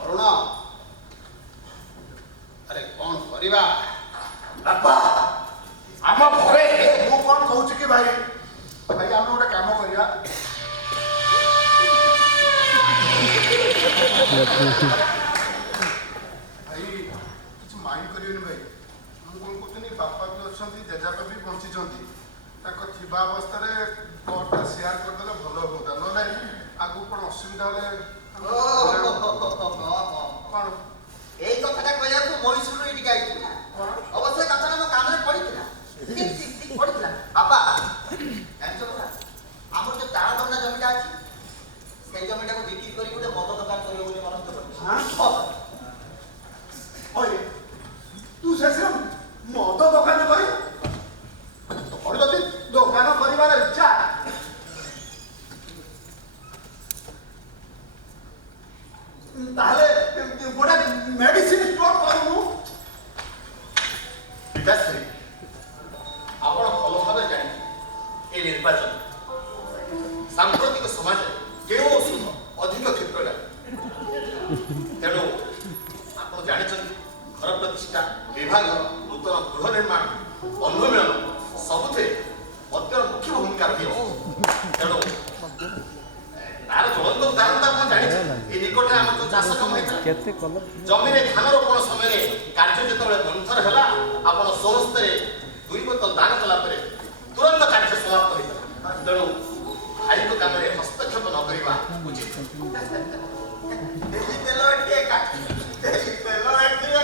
ଅରୁଣ ଆରେ କଣ କରିବା ବାପା ଆମ ଘରେ ମୁଁ କଣ କହୁଛି କି ଭାଇ ଭାଇ ଆମେ ଗୋଟେ କାମ କରିବା ଭାଇ କିଛି ମାଇଣ୍ଡ କରିବେନି ଭାଇ ମୁଁ କଣ କହୁଥିଲି ବାପା ବି ଅଛନ୍ତି ଜେଜେବାପା ବି ବଞ୍ଚିଛନ୍ତି ତାଙ୍କ ଥିବା ଅବସ୍ଥାରେ କଣଟା ସେୟାର କରିଦେଲେ ଭଲ ହୁଅନ୍ତା ନହେଲେ ଆଗକୁ କଣ ଅସୁବିଧା ହେଲେ କଣ ଏଇ କଥାଟା କହିବାକୁ ମହିଶୂରରୁ ଏଇଠିକି ଆଇଛି ନା ଅବଶ୍ୟ କଥାଟା ମୋ କାନରେ ପଡ଼ିଥିଲା ପଡ଼ିଥିଲା ବାପା ଜାଣିଛ କଥା ଆମର ଯୋଉ ତାଳ ଦଣ୍ଡା ଜମିଟା ଅଛି ସେଇ ଜମିଟାକୁ ବିକ୍ରି କରି ଗୋଟେ ମଦ ଦୋକାନ କରିବ ବୋଲି ମନସ୍ଥ ଓଏ ତୁ ଶେଷରେ ମଦ ଦୋକାନ କରିବୁ ତୋର ଯଦି ଦୋକାନ କରିବାର ଇଚ୍ଛା ତାହେଲେ ଗୋଟେ ମେଡିସିନ ଷ୍ଟୋର କରୁନୁ ବିକାଶ ଆପଣ ଭଲ ଭାବେ ଜାଣିଛନ୍ତି ଏ ନିର୍ବାଚନ ସାମ୍ପ୍ରତିକ ସମାଜରେ କେଉଁ ଔଷଧ ଅଧିକ କ୍ଷେତ୍ରରେ ତେଣୁ ଆପଣ ଜାଣିଛନ୍ତି ଘର ପ୍ରତିଷ୍ଠା ବିଭାଘର ନୂତନ ଗୃହ ନିର୍ମାଣ ବନ୍ଧୁ ମିଳନ ସବୁଥିରେ ମଦ୍ୟର ମୁଖ୍ୟ ଭୂମିକା ରହିବ ତେଣୁ ତାର ଜ୍ୱଳନ୍ତ ଉଦାହରଣ ଆପଣ ଜାଣିଛନ୍ତି ଏ ନିକଟରେ ଆମର ଯୋଉ ଚାଷ ଜମି ହେଇଥିଲା ଜମିରେ ଧାନ ରୋପଣ ସମୟରେ କାର୍ଯ୍ୟ ଯେତେବେଳେ ମନ୍ଥର ହେଲା ଆପଣ ସମସ୍ତରେ 2 ବୋତଲ ଦାନ କଲା ପରେ ତୁରନ୍ତ କାର୍ଯ୍ୟ ସମାପ୍ତ ହୋଇଥିଲା ତେଣୁ ଭାଇଙ୍କ କାମରେ ହସ୍ତକ୍ଷେପ ନ କରିବା ଉଚିତ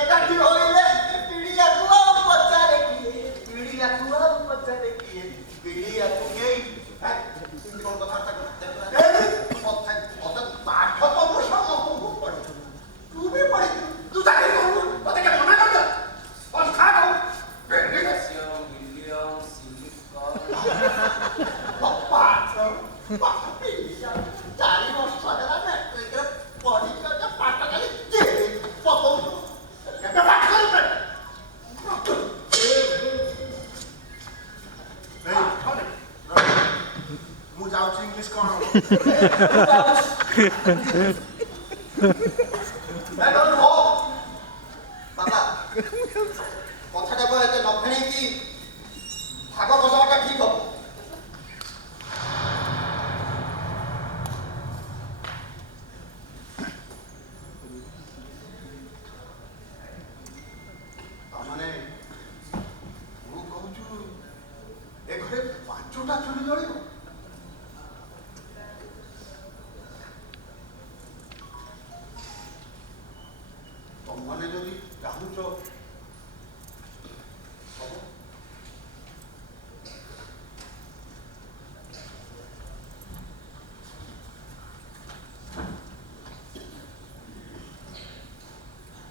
ଏକାଠି ହୋଇଲେ ପିଡ଼ିଆକୁ ଆଉ ପଚାରେ କିଏ ପିଡ଼ିଆକୁ ଆଉ ପଚାରେ କିଏ ପିଡ଼ିଆକୁ କେହି କଣ କଥାବାର୍ତ୍ତା ମତେ ପାଠ ତ ମୁଁ ସମସ୍ତଙ୍କୁ ପଢିଛୁ ତୁ ବି ପଢିଛୁ ତୁ ଚାକିରି କରୁନୁ ମତେ କେବେ ମନା କରିଛ ଖା ମୁଁ ଯାଉଛି ଇଂଲିଶ କଣ ବାବା କଥାଟାକୁ ଏତେ ନ ଫେଣେଇକି ଭାଗ ବସାଟା ଠିକ ହବ ମାନେ ମୁଁ କହୁଛୁ ଏ ଘରେ 5ଟା ଚୁଲି ଜଳିବ ତମମାନେ ଯଦି ଚାହୁଁଛ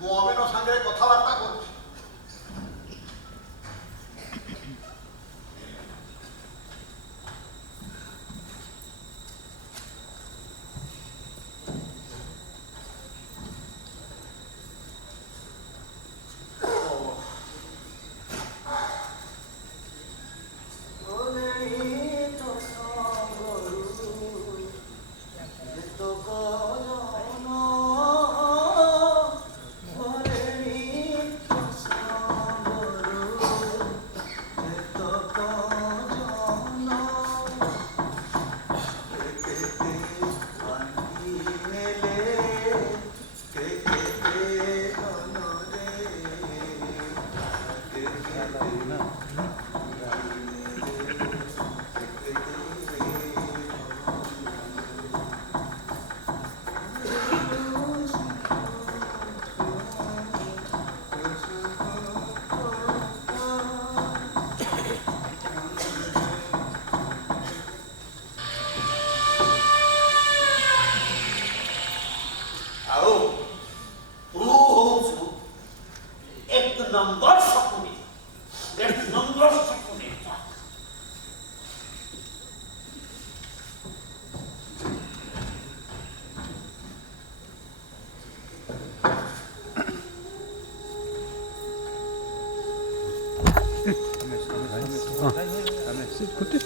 ମୁଁ ଅମିନ ସାଙ୍ଗରେ କଥାବାର୍ତ୍ତା କରୁଛି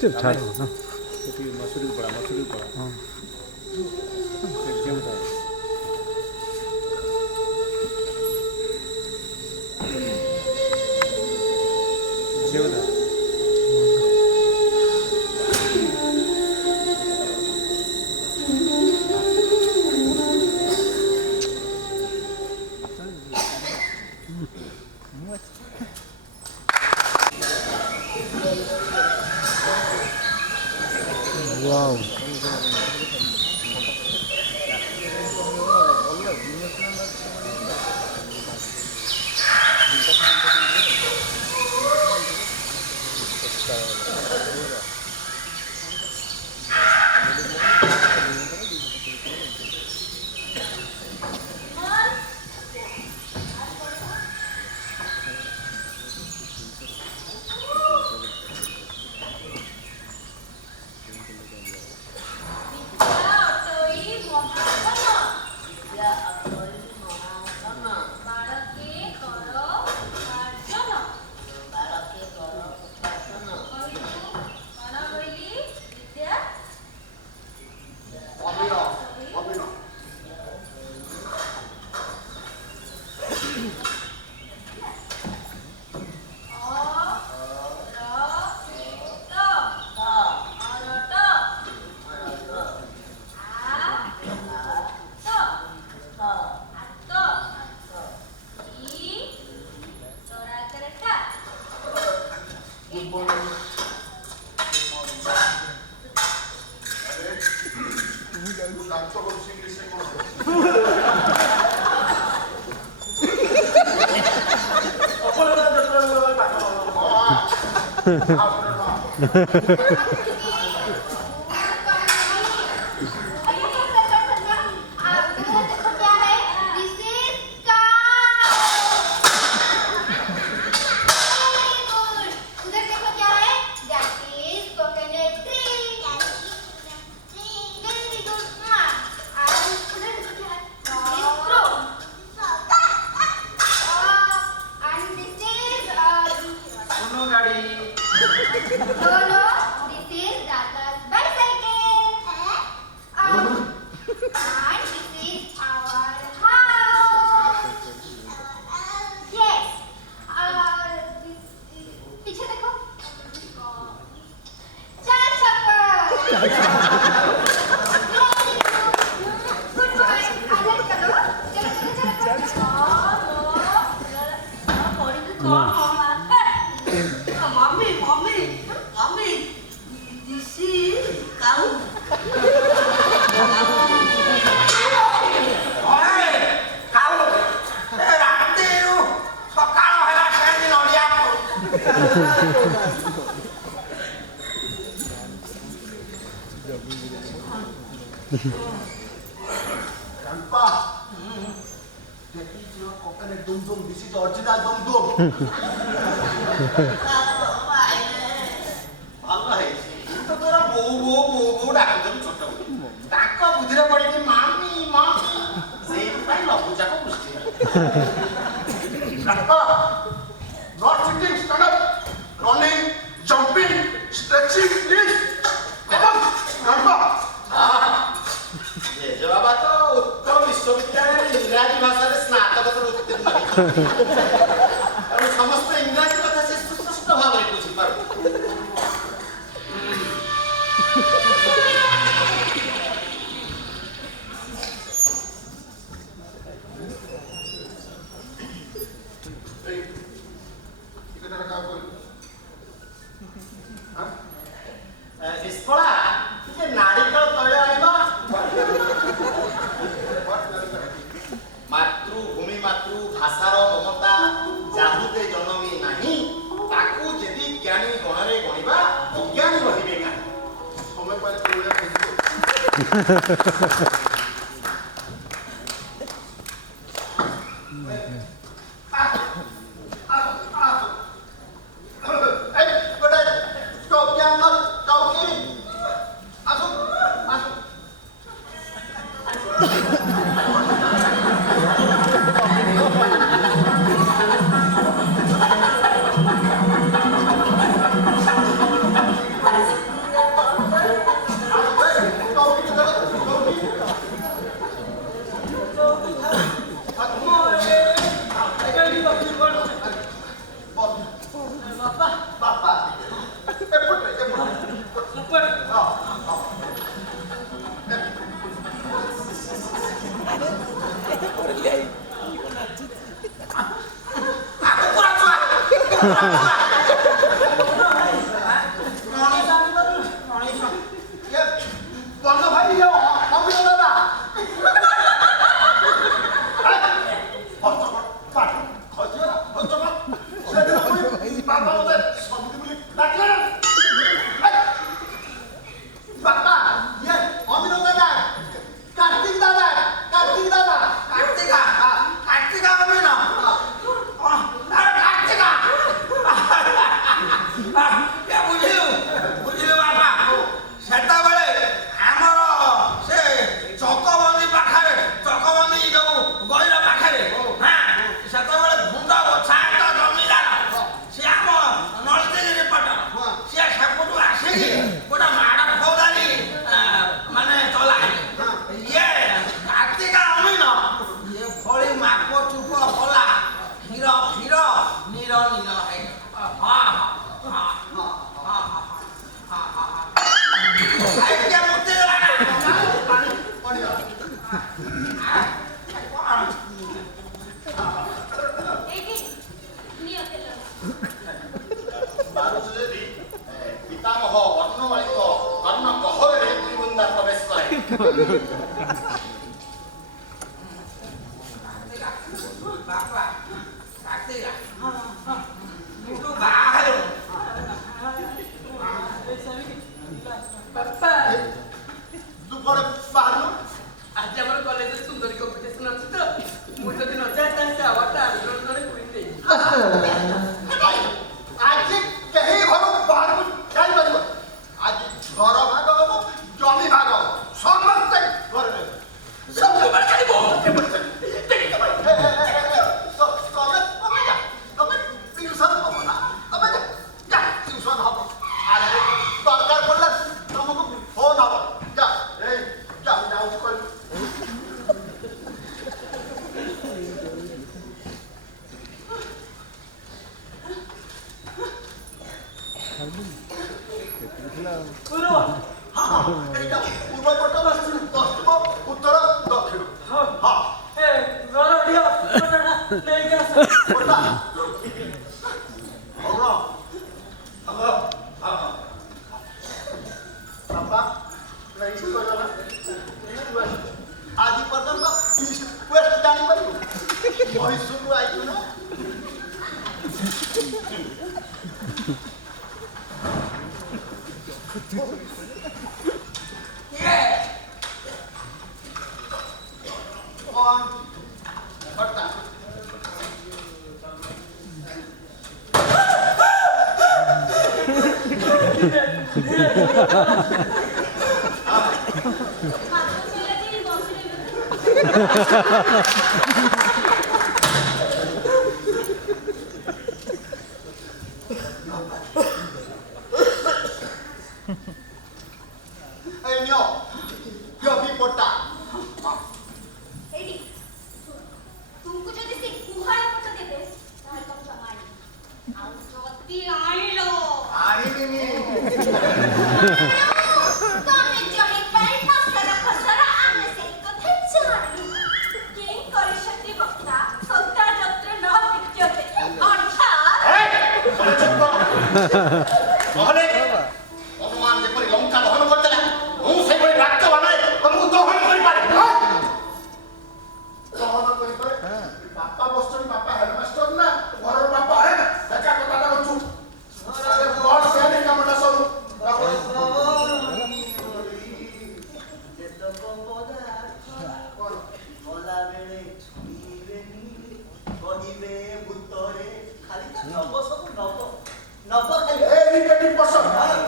चुप छाड़ो ना मसूरी पड़ा हाँ wow This is the original dum-dum. ଭଲ ହେଇଛି ତ ତୋର ବୋଉ ବୋଉ ବୋଉ ବୋଉ ଡାକୁଛନ୍ତି ଛୋଟକୁ ତାଙ୍କ ବୁଦ୍ଧିରେ ପଡ଼ିକି ମାମି ମାମି ସେଇଥିପାଇଁ ଲଘୁଚାପ ସୃଷ୍ଟି ହେଲା Grandpa, not sitting, stand up, running, jumping, stretching, please. Come on, Grandpa. ଜେଜେବାବା ତ ଉତ୍କଳ ବିଶ୍ୱବିଦ୍ୟାଳୟରେ ଇଂରାଜୀ ଭାଷାରେ ସ୍ନାତକୋତ୍ତର ଉତ୍ତୀର୍ଣ୍ଣ ହେଇଛନ୍ତି ତେଣୁ ସମସ୍ତ ଇଂରାଜୀ କଥା ସେ ସୁସ୍ପଷ୍ଟ ଭାବରେ ବୁଝିପାରୁ ନିଷ୍ଫଳା ଟିକେ ନାରିକେଳ ତୈଳ ଆଣିବ ମାତୃଭୂମି ମାତୃଭାଷାର ମମତା ଯାହୁତେ ଜନମି ନାହିଁ ତାକୁ ଯଦି ଜ୍ଞାନୀ ଗଣରେ ଗଣିବା ଅଜ୍ଞାନୀ ରହିବେ କାହିଁ ସମୟ ପାଇଲେ ତୋଳିଆ ଖାଇଯିବ। ବନ୍ଦ ଭାଇ ଅମିନ ଦାଦା ବାପା ମତେ ସବୁଠି ବୋଲି ଡାକିଲେ ବାପା ଇଏ ଅମିନ ଦାଦା କାର୍ତ୍ତିକ ଦାଦା କାର୍ତ୍ତିକା ଅମିନ ବୁଝିଲୁ ବାପା ସେତେବେଳେ ଆମର ସେ ଚକବନ୍ଦୀ ପାଖରେ ଚକବନ୍ଦୀ ଯୋଉ ଗଇର ପାଖରେ ସେତେବେଳେ ଗୁଣ୍ଡ ବଛା ଜମିଦାର ସିଏ ଆମ ନଳଦେଗିରି ପଟର ସିଏ ସେପଟୁ ଆସିକି ଗୋଟେ ମାଡ଼ ଫୌଦାରୀ ମାନେ ଚଲାଏ ଇଏ କାର୍ତ୍ତିକା ଅମିନ ଇଏ ଭଳି ମାପ ଚୁପ ଭଲା କ୍ଷୀର ନୀର ହେଇ ଏଇଠି ନିଅ ତେଲ ପିତାମହ ବର୍ଣ୍ଣମାଳିକ କର୍ଣ୍ଣ ଗହରରେ ଦୁଇ ବୁନ୍ଦା ପ୍ରବେଶ କରେ ବାପା କାର୍ତ୍ତିକା ତୁ ବାହାରୁ ତୁ କୁଆଡେ ବାହାରିଲୁ ଆଜି ଆମର କଲେଜରେ ସୁନ୍ଦରୀ କମ୍ପିଟିସନ ଅଛି ତ ମୁଁ ଯଦି ନ ଯାଏ ତାହେଲେ ସେ ଆୱାର୍ଡଟା ଆନ୍ଦୋଳନ ଜଣେ କୁଇନ୍ ଦେଇ ଆଜି କେହି ଘରୁ ବାହାରକୁ ଯାଇପାରିବ ଆଜି ଘର ଭାଗ ହବ ଜମି ଭାଗ ହବ ସମସ୍ତେ ଘରେ ରହିବେ ସବୁବେଳେ ଖାଲି ବୋଉ ତମେ ଟିଉସନ ହବ ନା ତମେ ଯା ଟିଉସନ ହବ ଆରେ ଦରକାର ପଡିଲା ତମକୁ ଫୋନ ହବ ଯା ଏଇ ଯା ଯାଉଛି କହିଲି এইটা পূর্ব পট পশ্চিম উত্তর দক্ষিণ হ্যাঁ ওটা বাবা আজ পর্যন্ত ইস্ট ওয়েস্ট জানিপারিবু মহীশূরু আইছু না तुमको जदि से गुहाळ पट देबे ताहले तुम जमाई आउ जति आइलो तमे जहे पाई फसरा आने से कथे जानी के करे शक्ति वक्ता संता जत्र न विद्यते अर्थात নহলে ভগবান যেপরি লঙ্কা দহন করতেলা ମୁଁ ସେପରି ରାଜ୍ୟ ବନାଏ ତମକୁ ଦହନ କରିପାରେ ଦହନ କରିପାରେ ବାପା ବସିଛନ୍ତି ବାପା ହେଡମାଷ୍ଟର ନା ଘରର ବାପା ହେ ନା ଏକା କଥାଟା କରୁଛୁ ବ୍ଲଡ ସେୟାରିଂ କାମଟା ସବୁ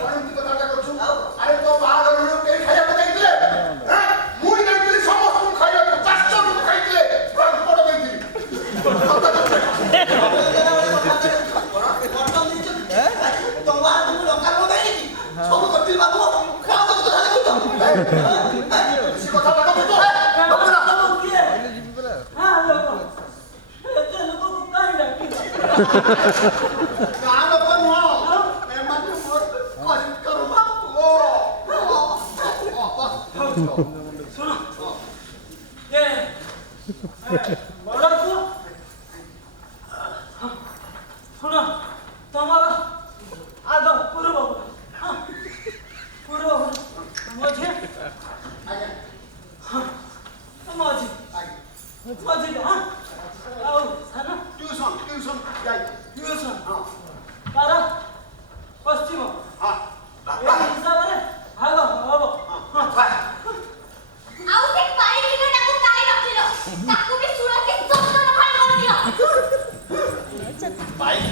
ଏମିତି କଥାଟା କରୁଛୁ ଆରେ ତୋ ବାହାଘରରୁ କେହି ଖାଇବାକୁ ଦେଇଥିଲେ ମୁଁ ଦେଇଥିଲି ସମସ୍ତଙ୍କୁ ଖାଇବାକୁ 400 ଲୋକ ଖାଇଥିଲେ ବଡ଼ ଦେଇଥିଲି ଗାଁ ଲୋକ ନୁହଁ ଏମାନେ ମୋର କରିକର୍ମା ଶୁଣ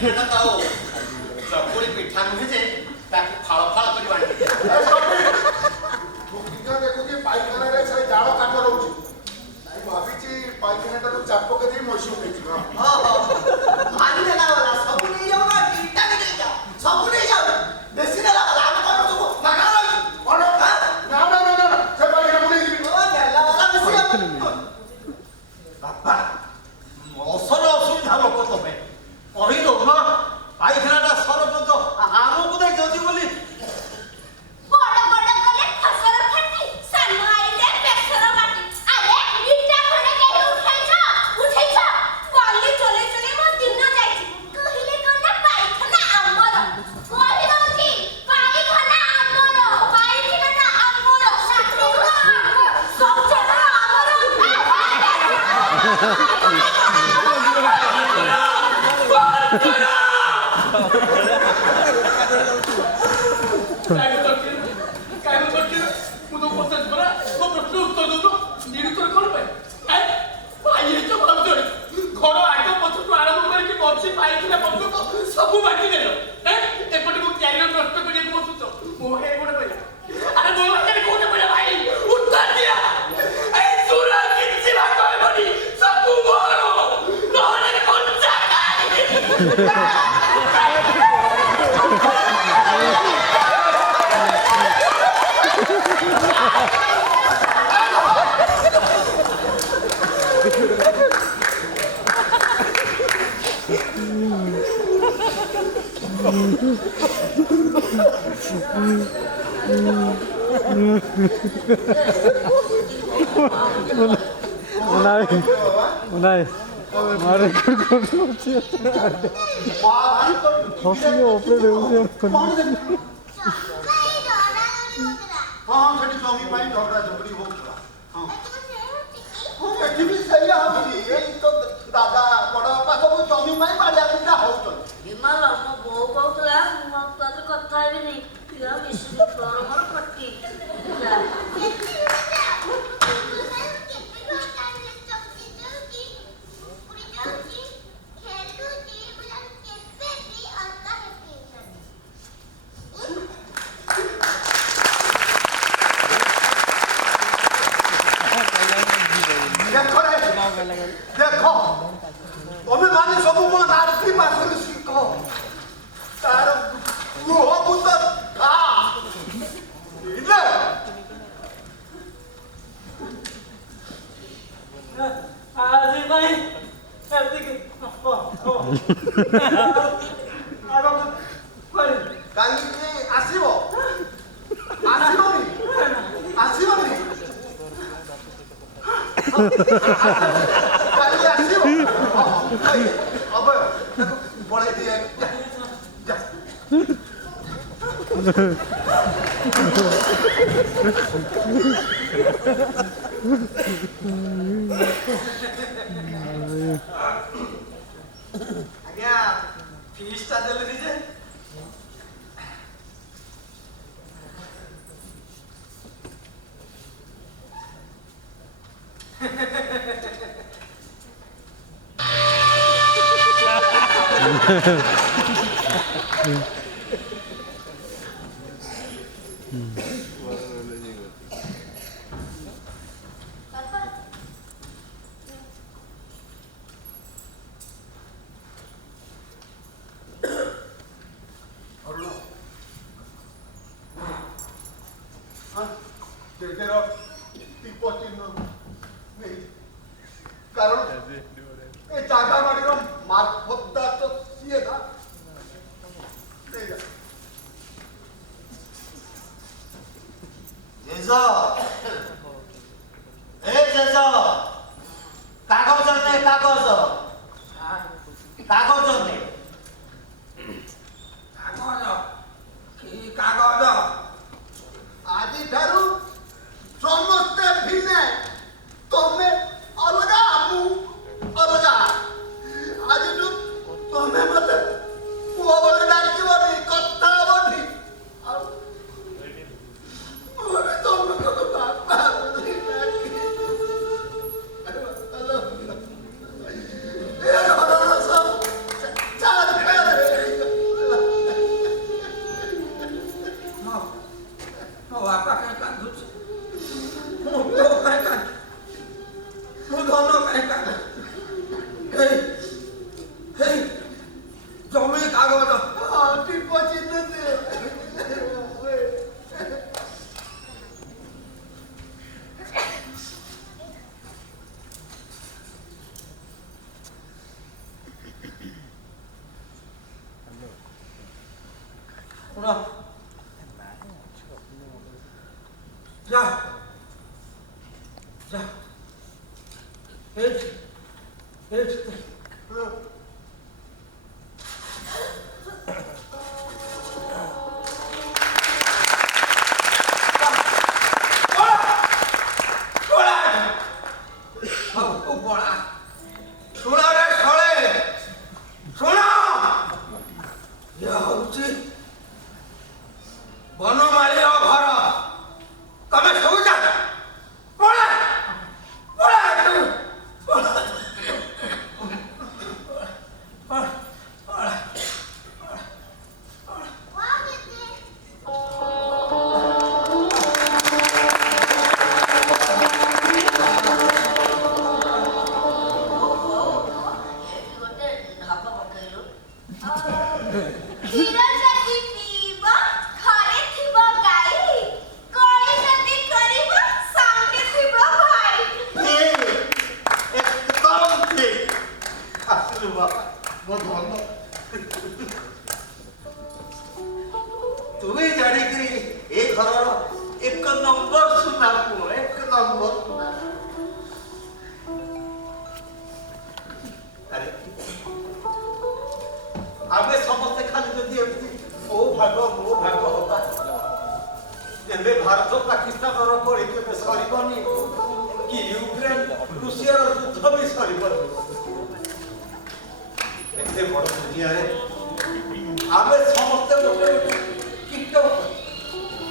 ପିଠାଟା ତ ଆଉ ଚକୁଳି ପିଠା ନୁହେଁ ଯେ ତାକୁ ଫଳ ଫଳ କରି ବାଣ୍ଟି ମୁଁ ଦେଖୁଛି ପାଇଖାନାରେ ସେ ଜାଳ କାଠ ରହୁଛି ମୁଁ ଭାବିଛି ପାଇଖାନାଟାକୁ ଚାପ କରି ମଇସୁ ନେଇଯିବ ଭାରି ନେଲା ଗଲା ସବୁ ନେଇଯାଉ ନା ଇଟା ବି ନେଇଯାଉ ସବୁ ନେଇଯାଉ ବେଶୀ ନେଲା ଗଲା ଆମେ କଣ ସବୁ ମାଗଣା ରହିଛୁ କଣ ନା ସେ ପାଇଖାନାକୁ ନେଇଯିବି ଓ ନେଲା ଗଲା ବେଶୀ ବାପା ଅସଲ ଅସୁବିଧା ଲୋକ ତମେ କହିଦଉନ ପାଇଖାନାଟା ସରପଞ୍ଚ ଆମକୁ ଦେଇଛନ୍ତି ବୋଲି ବଡ଼ ବଡ଼ କଲେ ଫସର ଫାଟି ସାନ ଆଇଲେ ବେସର ମାଟି ଆରେ ଇଟା ଖଣ୍ଡେ କେହି ଉଠେଇଛ ବାଲି ଚଲେଇ ଚଲେଇ ମୋ ଦିନ ଯାଇଛି କହିଲେ କଣ ନା ପାଇଖାନା ଆମର କହି ଦଉଛି ପାଇଖାନା ଆମର ପାଇଖାନା ଆମର ଶୌଚାଳୟ କାମ କରୁଛି ମୁଁ ତ ପଚାରୁଛି ପରା ମୋ ପ୍ରଶ୍ନ ଉତ୍ତର ଦଉନ ନିରୁତ୍ତର କଣ ପାଇଁ ଭାଇ ହେଇଛ ଭାବୁଛ ଘର ଆଗ ପଛକୁ ଆରମ୍ଭ କରିକି ବଞ୍ଚି ପାଇକିନା ପର୍ଯ୍ୟନ୍ତ ସବୁ ବାକି ଦେଲ ଏପଟେ ମୁଁ କ୍ୟାରିୟର ନଷ୍ଟ କରିବାକୁ ବସୁଛ ମୋ ଭାଇ ଗୋଟେ କହିଲା ଆରେ ମୋ ଭାଇ କୋଉଟେ କହିଲା ଭାଇ ଉତ୍ତର ଦିଆ ଏଇ ସୁର କିଛି ଭାଗ ହେବନି ସବୁ ମୋର ନହେଲେ କଞ୍ଚା Unai, mare kurkuchi. Hofi opre deuse. ହଁ ସେଠି ଜମି ପାଇଁ ଝଗଡ଼ା ଝଗଡ଼ି ହଉଥିଲା ହଁ ଏଠି ବି ସେଇଆ ହଉଛି ଏଇ ତ ଦାଦା ବଡ଼ ବାପା ସବୁ ଜମି ପାଇଁ ବାଡ଼ିଆ ପିଟା ହଉଛନ୍ତି ବିମଲ ମୋ ବୋଉ କହୁଥିଲା ମୁଁ ଆଉ ତୋ ସହିତ କଥା ହେବିନି ପିଲା ମିଶିକି ତୋର ମୋର ଖଟି ଦେଖ ତମେ ମାନେ ସବୁ ମୋ ନାତି ପାଖରୁ ଶିଖ ତାର ମୁହଁକୁ ତ ଆଜି ପାଇଁ ଏତିକି କାଲିକି ଆସିବ ଆସିବନି ଆସିବନି କାଲି ଆସିବ ଅଭୟ ତାକୁ ପଳେଇ ଦିଏ ଯା ଆଜ୍ଞା ଫିସଟା ଦେଲେନି ଯେ ଜେଜେର ଦୀପ ଚିହ୍ନ ନେଇ କାରଣ ଏ ଜାଗା ବାଡ଼ିର ମାର୍ଫତଟା ତ ସିଏ ନା ଜେଜ ଏ ଜେଜ କାଗଜ ନେ କାଗଜ କାଗଜ ନେ କାଗଜ କି କାଗଜ ଆଜିଠାରୁ ସମସ୍ତେ ଭିନେ ତମେ ଅଲଗା ମୁଁ ଅଲଗା ଆଜିଠୁ ତମେ ମତେ ପୁଅ ବୋଲି ଡାକିବନି କଥା ହବନି ଆଉ ମୁଁ ବି ତମକୁ ବାପା ବୋଲି ଡାକିବି ଏ ଘରର ସବୁ ଚାରି ଫେରେ କାହିଁ କାନ୍ଦୁଛି ମୁଁ ପୁଅ କାହିଁ କାନ୍ଦୁ ମୁଁ ଧନ କାହିଁ କାନ୍ଦୁ ହେଇ ହେଇ ଜମି କାଗଜ টিপ চিহ্ন দে ଶୁଣ ଯା ଯା ଏଇଠି ଏଇଠି ବନମାଳୀର ଘର ତମେ ସବୁ ଯାଅ ପଳା ପଳା ଗୋଟେ ଢାବା ପକେଇଲୁ କ୍ଷୀର ଯଦି ପିଇବ ଘରେ ଥିବ ଗାଈ କଳି ଯଦି କରିବ ସାଙ୍ଗେ ଥିବ ଭାଇ एकदम ठीक ଆସିଲୁ ବାପା ମୋ ଧନ ତୁମେ ଜାଣିକିରି ଏ ଘରର ଏକ ନମ୍ବର ସୁନା ପୁଅ ଏକ ନମ୍ବର ସୁନା ଆରେ ଆମେ ସମସ୍ତେ ଖାଲି ଯଦି ଏମିତି ମୋ ଭାଗ ହବା ଏବେ ଭାରତ ପାକିସ୍ତାନର କଳି କେବେ ସରିବନି କି ୟୁକ୍ରେନ ରୁଷିଆର ଯୁଦ୍ଧ ବି ସରିବନି ଏତେ ବଡ଼ ଦୁନିଆରେ ଆମେ ସମସ୍ତେ ଗୋଟେ ଗୋଟେ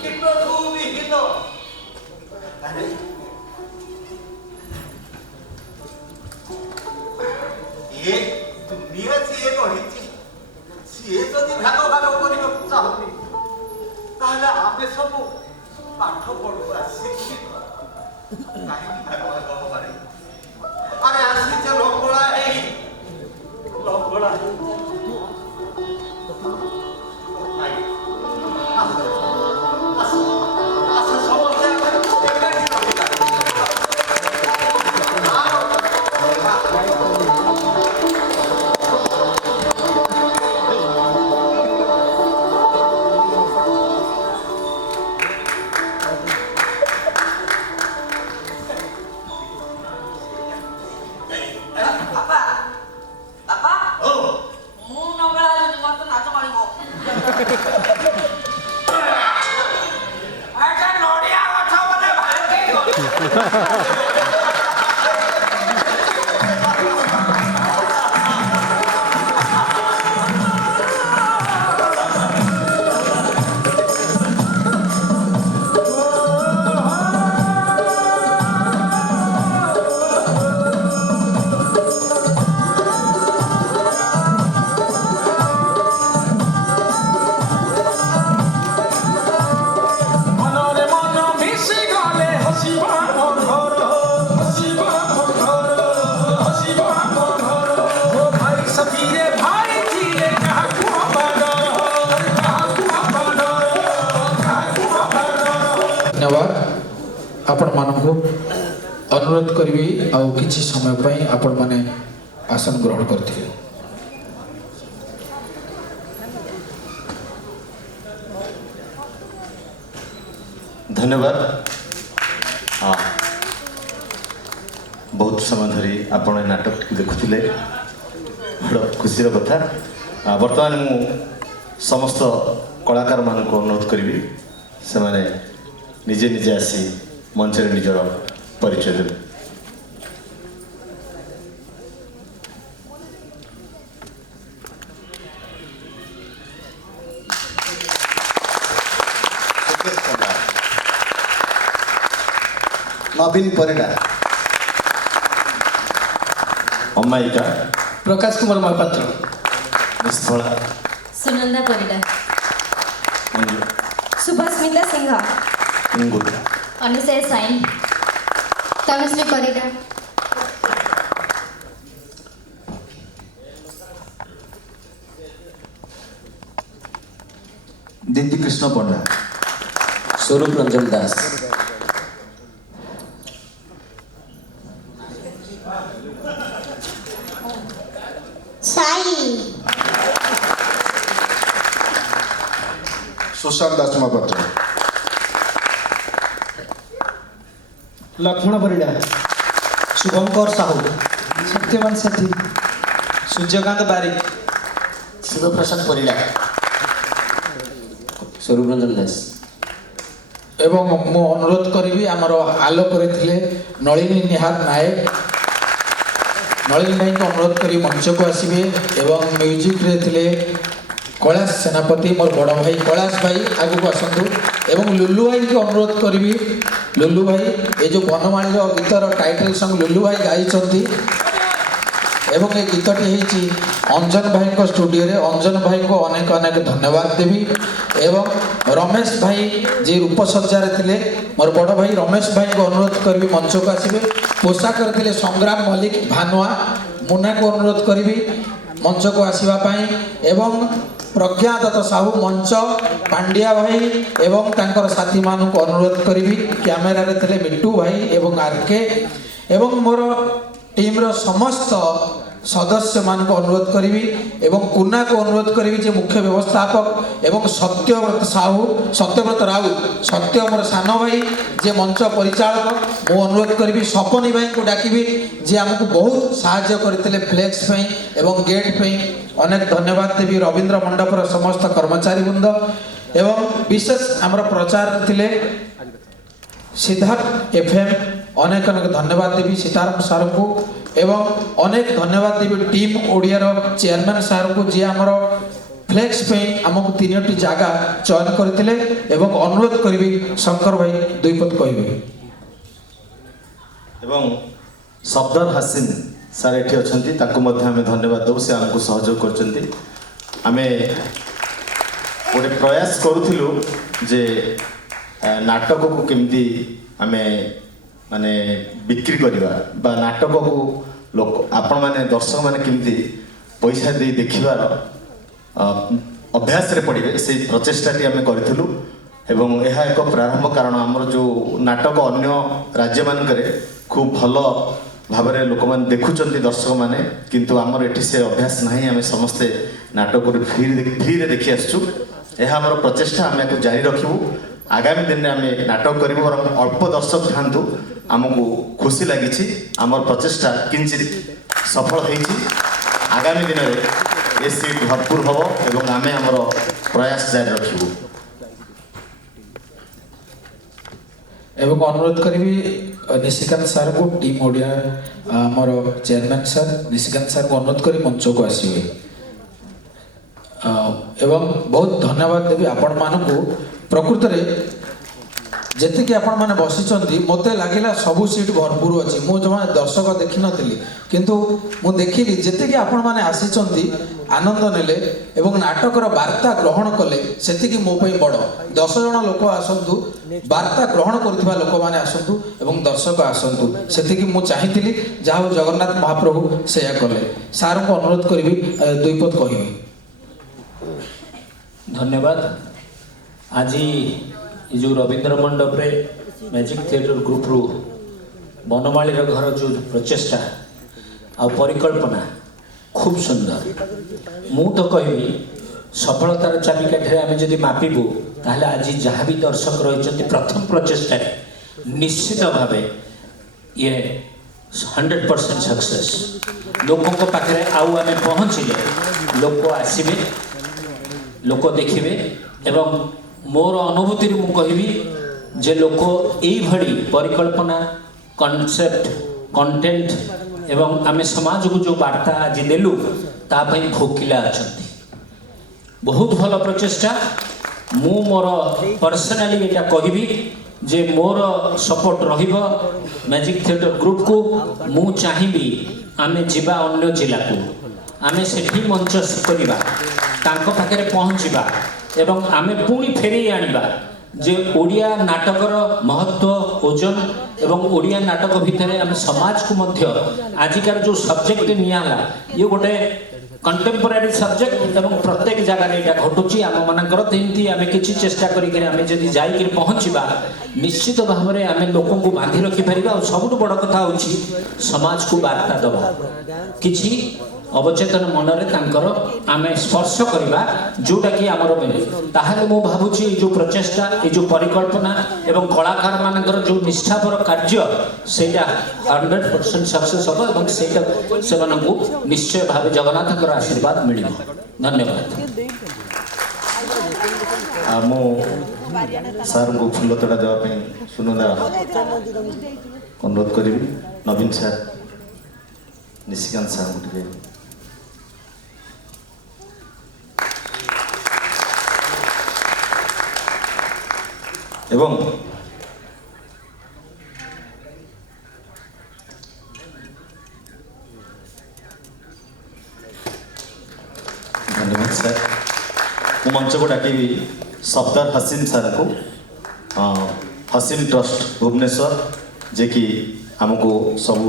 କୀଟଠୁ ବିହୀନ ଆରେ ଏ ଦୁନିଆ ଯିଏ ରହିଛି ସିଏ ଯଦି ଭାଗ କରିବାକୁ ଚାହୁଁନି ତାହେଲେ ଆମେ ସବୁ ପାଠ ପଢୁଆ ଶିକ୍ଷିତ କାହିଁକି ଭାଗ ହବାରେ ଆରେ ଆସିଛେ ଲଙ୍ଗଳା ହେଇ ଭାଇ ଆସ ସମସ୍ତେ ଏକାଠି ରହିବା ନଡ଼ିଆ ଗଛ ବୋଧେ ଭାଙ୍ଗି धन्यवाद आपण मानक अनुरोध करी आउ किछि समय पई आपण माने आसन ग्रहण करथिले धन्यवाद हाँ बहुत समय धरी आपण नाटक देखुले बड़ खुशी कथा बर्तमान मु समस्त कलाकार मान को अनुरोध करी से माने निजे निजे आसी मंच रे निजर परिचय देवे नवीन परिडा अम्मायिका प्रकाश कुमार महापात्र निस्थला सुनंदा परिडा मंजू सुभास्मिता सिंह ଇଙ୍ଗୁଲ। ଅନୁସୟା ସାଇନ୍, ତନୁଶ୍ରୀ ପରିଡ଼ା, दीप्ति कृष्ण पंडा, स्वरूप रंजन दास, साई, सुशांत दास महापात्र, ଲକ୍ଷ୍ମଣ ପରିଡ଼ା, शुभंकर साहू, ସତ୍ୟବାନ ସେଠୀ, सूर्यकांत बारिक, ଶିବପ୍ରସାଦ ପରିଡ଼ା, स्वरूप रंजन दास, ଏବଂ ମୁଁ ଅନୁରୋଧ କରିବି ଆମର ଆଲୋକରେ ଥିଲେ ନଳିନୀ ନିହାର ନାୟକ, ନଳିନୀ ଭାଇଙ୍କୁ ଅନୁରୋଧ କରି ମଞ୍ଚକୁ ଆସିବେ ଏବଂ ମ୍ୟୁଜିକରେ ଥିଲେ କୈଳାସ ସେନାପତି ମୋର ବଡ଼ ଭାଇ କୈଳାସ ଭାଇ ଆଗକୁ ଆସନ୍ତୁ ଏବଂ ଲୁଲୁ ଭାଇଙ୍କୁ ଅନୁରୋଧ କରିବି ଲୁଲୁ ଭାଇ ଏ ଯେଉଁ ବନମାଳୀର ଗୀତର ଟାଇଟଲ୍ ସଙ୍ଗ ଲୁଲୁ ଭାଇ ଗାଇଛନ୍ତି ଏବଂ ଏ ଗୀତଟି ହେଇଛି ଅଞ୍ଜନ ଭାଇଙ୍କ ଷ୍ଟୁଡ଼ିଓରେ ଅଞ୍ଜନ ଭାଇଙ୍କୁ ଅନେକ ଅନେକ ଧନ୍ୟବାଦ ଦେବି ଏବଂ ରମେଶ ଭାଇ ଯିଏ ରୂପସଜ୍ଜାରେ ଥିଲେ ମୋର ବଡ଼ ଭାଇ ରମେଶ ଭାଇଙ୍କୁ ଅନୁରୋଧ କରିବି ମଞ୍ଚକୁ ଆସିବେ ପୋଷାକରେ ଥିଲେ ସଂଗ୍ରାମ ମଲ୍ଲିକ ଭାନୁଆ ମୁନାକୁ ଅନୁରୋଧ କରିବି ମଞ୍ଚକୁ ଆସିବା ପାଇଁ ଏବଂ ପ୍ରଜ୍ଞାଦତ୍ତ ସାହୁ ମଞ୍ଚ ପାଣ୍ଡିଆ ଭାଇ ଏବଂ ତାଙ୍କର ସାଥୀମାନଙ୍କୁ ଅନୁରୋଧ କରିବି କ୍ୟାମେରାରେ ଥିଲେ ମିଟୁ ଭାଇ ଏବଂ ଆର୍କେ ଏବଂ ମୋର ଟିମ୍ର ସମସ୍ତ ସଦସ୍ୟମାନଙ୍କୁ ଅନୁରୋଧ କରିବି ଏବଂ କୁନାକୁ ଅନୁରୋଧ କରିବି ଯେ ମୁଖ୍ୟ ବ୍ୟବସ୍ଥାପକ ଏବଂ ସତ୍ୟବ୍ରତ ରାଉତ ସତ୍ୟ ମୋର ସାନ ଭାଇ ଯେ ମଞ୍ଚ ପରିଚାଳକ ମୁଁ ଅନୁରୋଧ କରିବି ସପନୀ ଭାଇଙ୍କୁ ଡାକିବି ଯିଏ ଆମକୁ ବହୁତ ସାହାଯ୍ୟ କରିଥିଲେ ଫ୍ଲେକ୍ସ ପାଇଁ ଏବଂ ଗେଟ୍ ପାଇଁ ଅନେକ ଧନ୍ୟବାଦ ଦେବି ରବୀନ୍ଦ୍ର ମଣ୍ଡପର ସମସ୍ତ କର୍ମଚାରୀବୃନ୍ଦ ଏବଂ ବିଶେଷ ଆମର ପ୍ରଚାରରେ ଥିଲେ ସିଦ୍ଧାର୍ଥ FM ଅନେକ ଅନେକ ଧନ୍ୟବାଦ ଦେବି ସୀତାରାମ ସାର୍ଙ୍କୁ ଏବଂ ଅନେକ ଧନ୍ୟବାଦ ଦେବି ଟିମ୍ ଓଡ଼ିଆର ଚେୟାରମ୍ୟାନ୍ ସାର୍ଙ୍କୁ ଯିଏ ଆମର ଫ୍ଲେକ୍ସ ପାଇଁ ଆମକୁ 3ଟି ଜାଗା ଚୟନ କରିଥିଲେ ଏବଂ ଅନୁରୋଧ କରିବି ଶଙ୍କର ଭାଇ ଦୁଇ ପଦ କହିବେ ଏବଂ ସଫଦର ହାସିନ ସାର୍ ଏଠି ଅଛନ୍ତି ତାଙ୍କୁ ମଧ୍ୟ ଆମେ ଧନ୍ୟବାଦ ଦେବୁ ସେ ଆମକୁ ସହଯୋଗ କରିଛନ୍ତି ଆମେ ଗୋଟେ ପ୍ରୟାସ କରୁଥିଲୁ ଯେ ନାଟକକୁ କେମିତି ଆମେ ମାନେ ବିକ୍ରି କରିବା ବା ନାଟକକୁ ଲୋକ ଆପଣମାନେ ଦର୍ଶକମାନେ କେମିତି ପଇସା ଦେଇ ଦେଖିବାର ଅଭ୍ୟାସରେ ପଡ଼ିବେ ସେଇ ପ୍ରଚେଷ୍ଟାଟି ଆମେ କରିଥିଲୁ ଏବଂ ଏହା ଏକ ପ୍ରାରମ୍ଭ କାରଣ ଆମର ଯେଉଁ ନାଟକ ଅନ୍ୟ ରାଜ୍ୟମାନଙ୍କରେ ଖୁବ୍ ଭଲ ଭାବରେ ଲୋକମାନେ ଦେଖୁଛନ୍ତି ଦର୍ଶକମାନେ କିନ୍ତୁ ଆମର ଏଠି ସେ ଅଭ୍ୟାସ ନାହିଁ ଆମେ ସମସ୍ତେ ନାଟକରୁ ଫ୍ରିରେ ଦେଖି ଆସିଛୁ ଏହା ଆମର ପ୍ରଚେଷ୍ଟା ଆମେ ଏହାକୁ ଜାରି ରଖିବୁ ଆଗାମୀ ଦିନରେ ଆମେ ନାଟକ କରିବୁ ବରଂ ଅଳ୍ପ ଦର୍ଶକ ଥାଆନ୍ତୁ ଆମକୁ ଖୁସି ଲାଗିଛି ଆମର ପ୍ରଚେଷ୍ଟା କିଞ୍ଚିତ ସଫଳ ହେଇଛି ଆଗାମୀ ଦିନରେ ଏ ସିଟ୍ ଭରପୁର ହେବ ଏବଂ ଆମେ ଆମର ପ୍ରୟାସ ଜାରି ରଖିବୁ ଏବଂ ଅନୁରୋଧ କରିବି ନିଶିକାନ୍ତ ସାର୍ଙ୍କୁ ଟିମ୍ ଓଡ଼ିଆ ଆମର ଚେୟାରମ୍ୟାନ୍ ସାର୍ ନିଶିକାନ୍ତ ସାର୍ଙ୍କୁ ଅନୁରୋଧ କରି ମଞ୍ଚକୁ ଆସିବେ ଏବଂ ବହୁତ ଧନ୍ୟବାଦ ଦେବି ଆପଣମାନଙ୍କୁ ପ୍ରକୃତରେ ଯେତିକି ଆପଣମାନେ ବସିଛନ୍ତି ମୋତେ ଲାଗିଲା ସବୁ ସିଟ୍ ଭରପୁର ଅଛି ମୁଁ ଜମା ଦର୍ଶକ ଦେଖିନଥିଲି କିନ୍ତୁ ମୁଁ ଦେଖିଲି ଯେତିକି ଆପଣମାନେ ଆସିଛନ୍ତି ଆନନ୍ଦ ନେଲେ ଏବଂ ନାଟକର ବାର୍ତ୍ତା ଗ୍ରହଣ କଲେ ସେତିକି ମୋ ପାଇଁ ବଡ଼ 10 ଜଣ ଲୋକ ଆସନ୍ତୁ ବାର୍ତ୍ତା ଗ୍ରହଣ କରୁଥିବା ଲୋକମାନେ ଆସନ୍ତୁ ଏବଂ ଦର୍ଶକ ଆସନ୍ତୁ ସେତିକି ମୁଁ ଚାହିଁଥିଲି ଯାହା ହଉ ଜଗନ୍ନାଥ ମହାପ୍ରଭୁ ସେୟା କଲେ ସାର୍ଙ୍କୁ ଅନୁରୋଧ କରିବି ଦୁଇ ପଦ କହିବି धन्यवाद आज जो रवींद्र मंडप रे मैजिक थिएटर ग्रुप रु बनमाली घर जो प्रचेष्टा आ परिकल्पना खूब सुंदर मु तो कहबी सफलतार चाबिकाठी आम जदि मापिबू ताहले आज जहाँ भी दर्शक रही प्रथम प्रचेष्टा निश्चित भाव ये 100% सक्सेस लोकों पाखे आउ आम पहुँचले लोक आसबे लोक देखिए एवं मोर अनुभूति मु कहबी जे लोक यही परिकल्पना कॉन्सेप्ट कंटेंट एवं आम समाज को जो वार्ता आज देलु तापई भोकिला अच्छा बहुत भल प्रचेष्टा मु मोर पर्सनाली यहाँ कहबी जे मोर सपोर्ट रहिबो मैजिक थिएटर ग्रुप को मु चाहिबी आमे जिबा अन्य जिला को आमे सेठी मंच करिबा तांको पाखरे पहुँचबा एवं आमे पुणी फेरी आनिबा जे ओडिया नाटकर महत्व ओजन एवं ओडिया नाटक भितर आम समाज को मध्य आजिकार जो सब्जेक्ट नियाला ये गोटे कंटेम्पोरारी सब्जेक्ट एवं प्रत्येक जगह यहाँ घटुची आम मानकर तेमती आम किसी चेष्टा करें जाकर पहुँचवा निश्चित भाव में आम लोक को बांधि रखिपर और सबुठ बड़ कथा हूँ समाज को वार्ता दवा किसी अवचेतन मनरे तांकर आमे स्पर्श करवा जोटा कि आमर बेले ताहले मु भाबुची जो प्रचेष्टा ये जो परिकल्पना एवं कलाकार मानकर जो निष्ठापर कार्य सेटा 100% सक्सेस हो एवं सेटा सेमानकु निश्चय भाव जगन्नाथकर आशीर्वाद मिलिबो। धन्यवाद। मो सर को फुल तोड़ा देवा सुनंदा अनुरोध करी नवीन सर निशिकांत सर को एवं धन्यवाद सर मु मंच को डाक सफ्दर हसीम सर को हसीम ट्रस्ट भुवनेश्वर जे कि आमको सब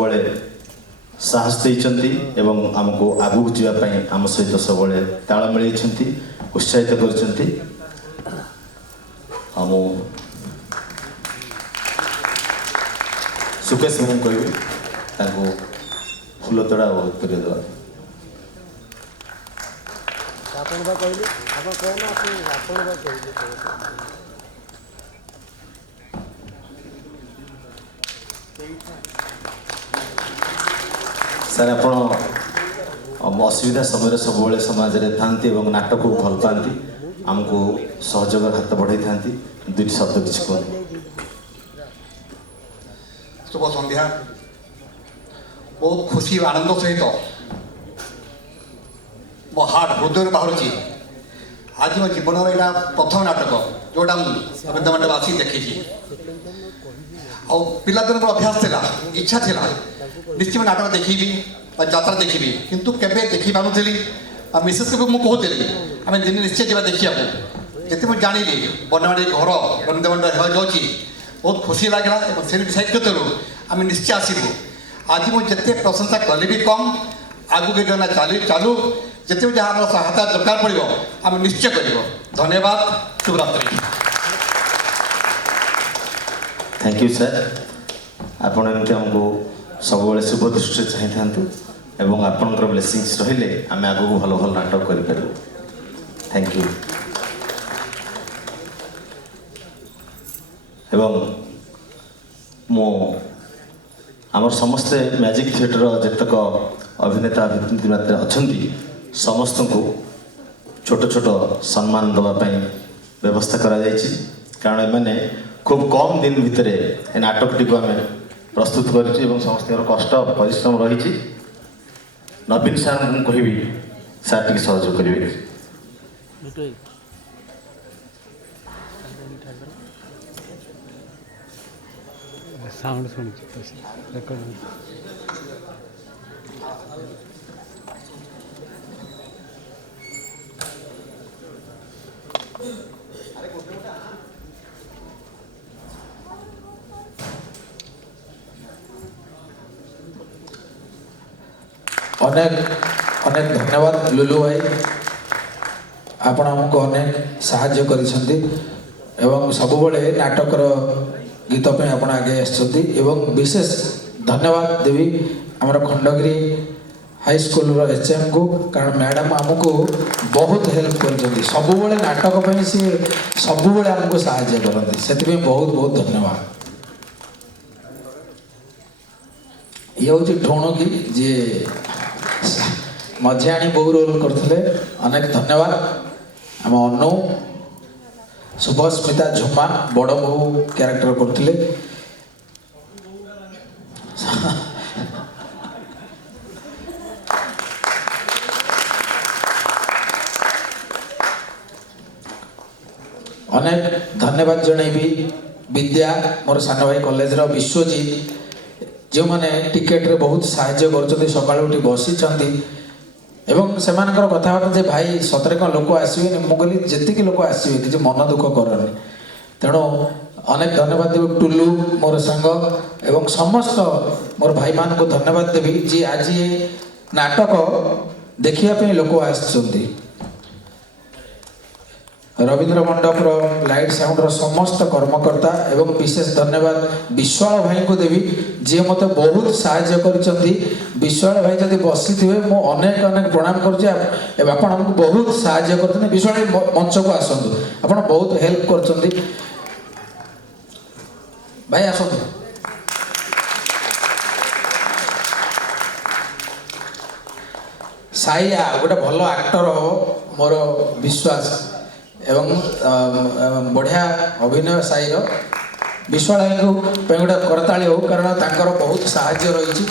साहस देइछंती एवं आमको आगू जावाई आम सहित सब ताल मिलती उत्साहित करछंती। हम सुकेश भाई कहबी फुल तोड़ा और उत्तर देवा सर आप असुविधा समय सब समाज में था नाटक को भल पाती आमको सहयोग हाथ बढ़ाई था दुई शब्द किसी कह शुभ संध्या बहुत खुशी आनंद सहित मो हार्ट हृदय बाहर आज मो जीवन यहाँ प्रथम नाटक जोटा रवींद्र मंडप आसी देखी पिलादिन मोर अभ्यास था इच्छा था निश्चित नाटक देखी यात्रा देखी किंतु केवे देखी पानी मिसेस को मुझे कहती आम दिन निश्चय जा देखा जिते मुझे जानी बनवाड़ी घर रवींद्र मंडप जाऊँगी बहुत खुशी लगे से डिसाइड करूँ आम निश्चय आसबू आज मुझे प्रशंसा कली भी कम आगू योजना चालू जिते जहाँ सहायता दरकार पड़ो आम निश्चय कर। धन्यवाद। शुभरात्रि। थैंक यू सर आपण एमती आमको सब शुभ दृष्टि चाही था एवं आपणकर ब्लेसिंग्स रहिले आम आगू भल भल नाटक करें। Thank you. एवं मो आमर समस्ते मैजिक थिएटर जितक अभिनेता अभिनेत्री मात्र अच्छा समस्त को छोट छोट सम्मान दवापाई व्यवस्था करा जायछि कारण एमाने खूब कम दिन भितर ए नाटकटी को आम प्रस्तुत कर समस्त कष्ट परिश्रम रही। नवीन सार को कहबी सार टी सहयोग करेंगे। साउंड सुन रेकॉर्ड अनेक अनेक धन्यवाद लुलु भाई आपण हमको अनेक साहाय्य करिसेंती एवं सबुबले नाटकर गीत पे आपण आगे आछंती एवं विशेष धन्यवाद देवी हमर खंडगिरी हाई स्कूल रो एचएम को कारण मैडम हमको बहुत हेल्प करछंती सबुबले नाटक पे से सबुबले हमको साहाय्य करंती सेति बहुत बहुत धन्यवाद। ये हूँ ठोण की जे मझियाणी बहु रोल करते अनेक धन्यवाद। आम अनु शुभस्मिता झुमा बड़ बहु क्यारेक्टर करते अनेक धन्यवाद जनइबी विद्या मोर सान भाई कॉलेज रो विश्वजीत जो मैंने टिकेट रे बहुत साहाय्य कर सकाल उठी बसी एवं से कथबार्ता जे भाई सतरे कौन लोक आसबे मुझे कहली जी लोक आसबे किसी मन दुख करनी तेणु अनेक धन्यवाद देवी टुलू मोर सांग एवं समस्त मोर भाई मान को धन्यवाद देवी जी आज ये नाटक देखिया लोक आसुच्चंती रवींद्र मंडपर लाइट साउंड समस्त कर्मकर्ता एवं विशेष धन्यवाद विश्वाल भाई को देवी जी मत बहुत साहाय्य कर विश्वाल भाई जब बसी थे मु अनेक अनेक प्रणाम कर बहुत साहाय्य कर विश्वाल मंच को आसतु आप बहुत हेल्प कर भाई आसतु साई गोटे भल आक्टर हो मोर विश्वास एवं बढ़िया अभिनय साईर विश्वाल भाई गोटे करताली हो कारण तांकर बहुत साहाय्य रही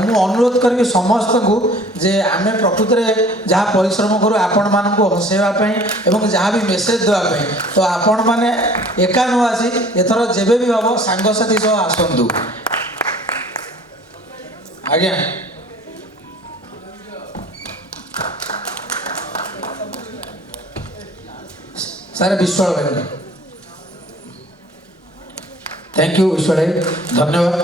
मु अनुरोध करी समस्त को जे आमे प्रकृति में जहाँ परिश्रम करूँ आपण मान हसैवाई एवं जहाँ भी मेसेज देवाई तो आपण मैंने एका न आसी एथर जेबे भी हम सांगसाथी सह आसतु आज्ञा सारे विश्वाल भाई थैंक यू विश्वाल भाई धन्यवाद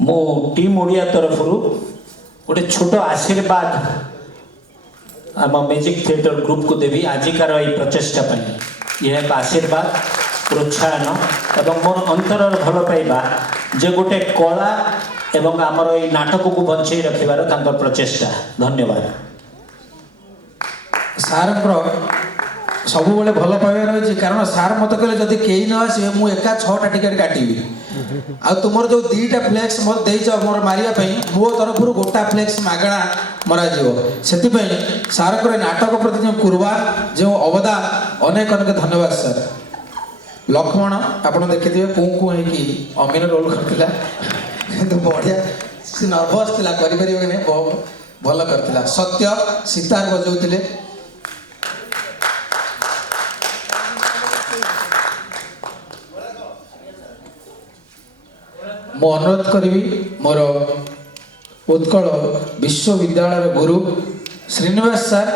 मो टीम ओडिया तरफ गोटे छोट आशीर्वाद आम मैजिक थिएटर ग्रुप को देवी आजिकार ये प्रचेषा यह एक आशीर्वाद प्रोत्साहन एवं मोर अंतर भल पाइबा जे गोटे कला एवं आमर ये नाटक को बंचाई रखिबार तांकर प्रचेषा धन्यवाद सार सब भल पाइबा रही कारण सार मत कहले जदि कहीं न आसे मु एका 6टा टिकेट काटिबी आ तुमर जो 2टा फ्लेक्स मत देइछ मोर मारिया पई मो तरफ गोटा फ्लेक्स मागणा मरा जीव सेति पई सार को नाटक प्रति जो कुर्बान जो अवदान अनेक अनेक धन्यवाद सर लक्ष्मण आपण देखिथिबे कु है कि अमीन रोल करथिला किंतु बढ़िया से नर्वस थिला करि परिबे नै बहुत भल करथिला सत्य सितार बजौतिले मु अनुरोध करी मोर उत्कल विश्वविद्यालय गुरु श्रीनिवास सर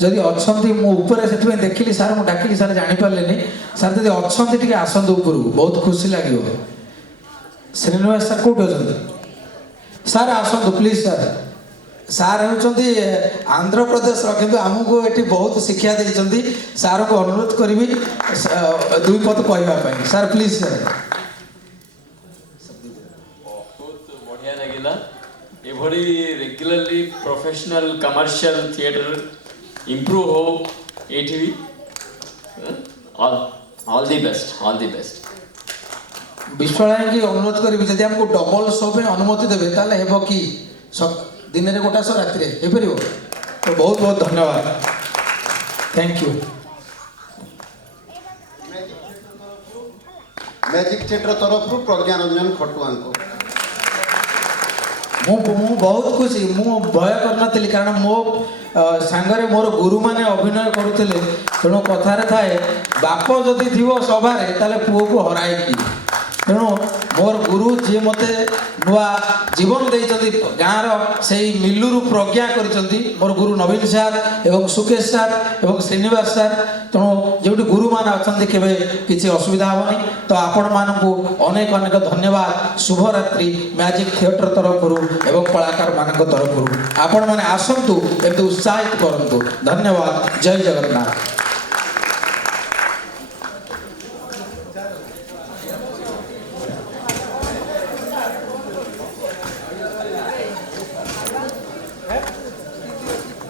जदि अच्छा मुझे से देखिली सार मुझे डाकिली सार जापारे सार जब अच्छा टे आसतु ऊपर बहुत खुशी लगे श्रीनिवास सर कौट अच्छा सार आसतु प्लीज सर सार होती आंध्र प्रदेश किंतु आमको ये बहुत शिक्षा देते सार को अनुरोध करी 2 पद कहवाई सार प्लीज सर बढ़िया लगिला एभली regularly professional commercial theatre improve हो एठी भी ऑल द बेस्ट विश्वाल की अनुरोध करी जब हमको डबल शो पे अनुमति देवे ताले हेबो कि दिन में गोटा शो राति हो पार तो बहुत बहुत धन्यवाद थैंक यू मैजिक थिएटर तरफ प्रज्ञारंजन खटुआ मु बहुत खुशी मु भय कर कारण मो सांगरे मोर गुरु माने अभिनय करुले तेणु कथार थाए बाप जदि थी सभारे ताले पुओ को हराए कि तेणु मोर गुरु जी मते नुआ जीवन देइछथि गाँर से मिलुरु प्रज्ञा करिसथि मोर गुरु नवीन सार एवं सुकेश सार एवं श्रीनिवास सार तेणु जो गुरु मान अच्छा केवे किसी असुविधा हेनी तो आपण मानकु अनेक अनेक धन्यवाद शुभरात्रि मैजिक थिएटर तरफ एवं कलाकार मान तरफ आपण मैंने आसतु एमती उत्साहित करूँ धन्यवाद जय जगन्नाथ।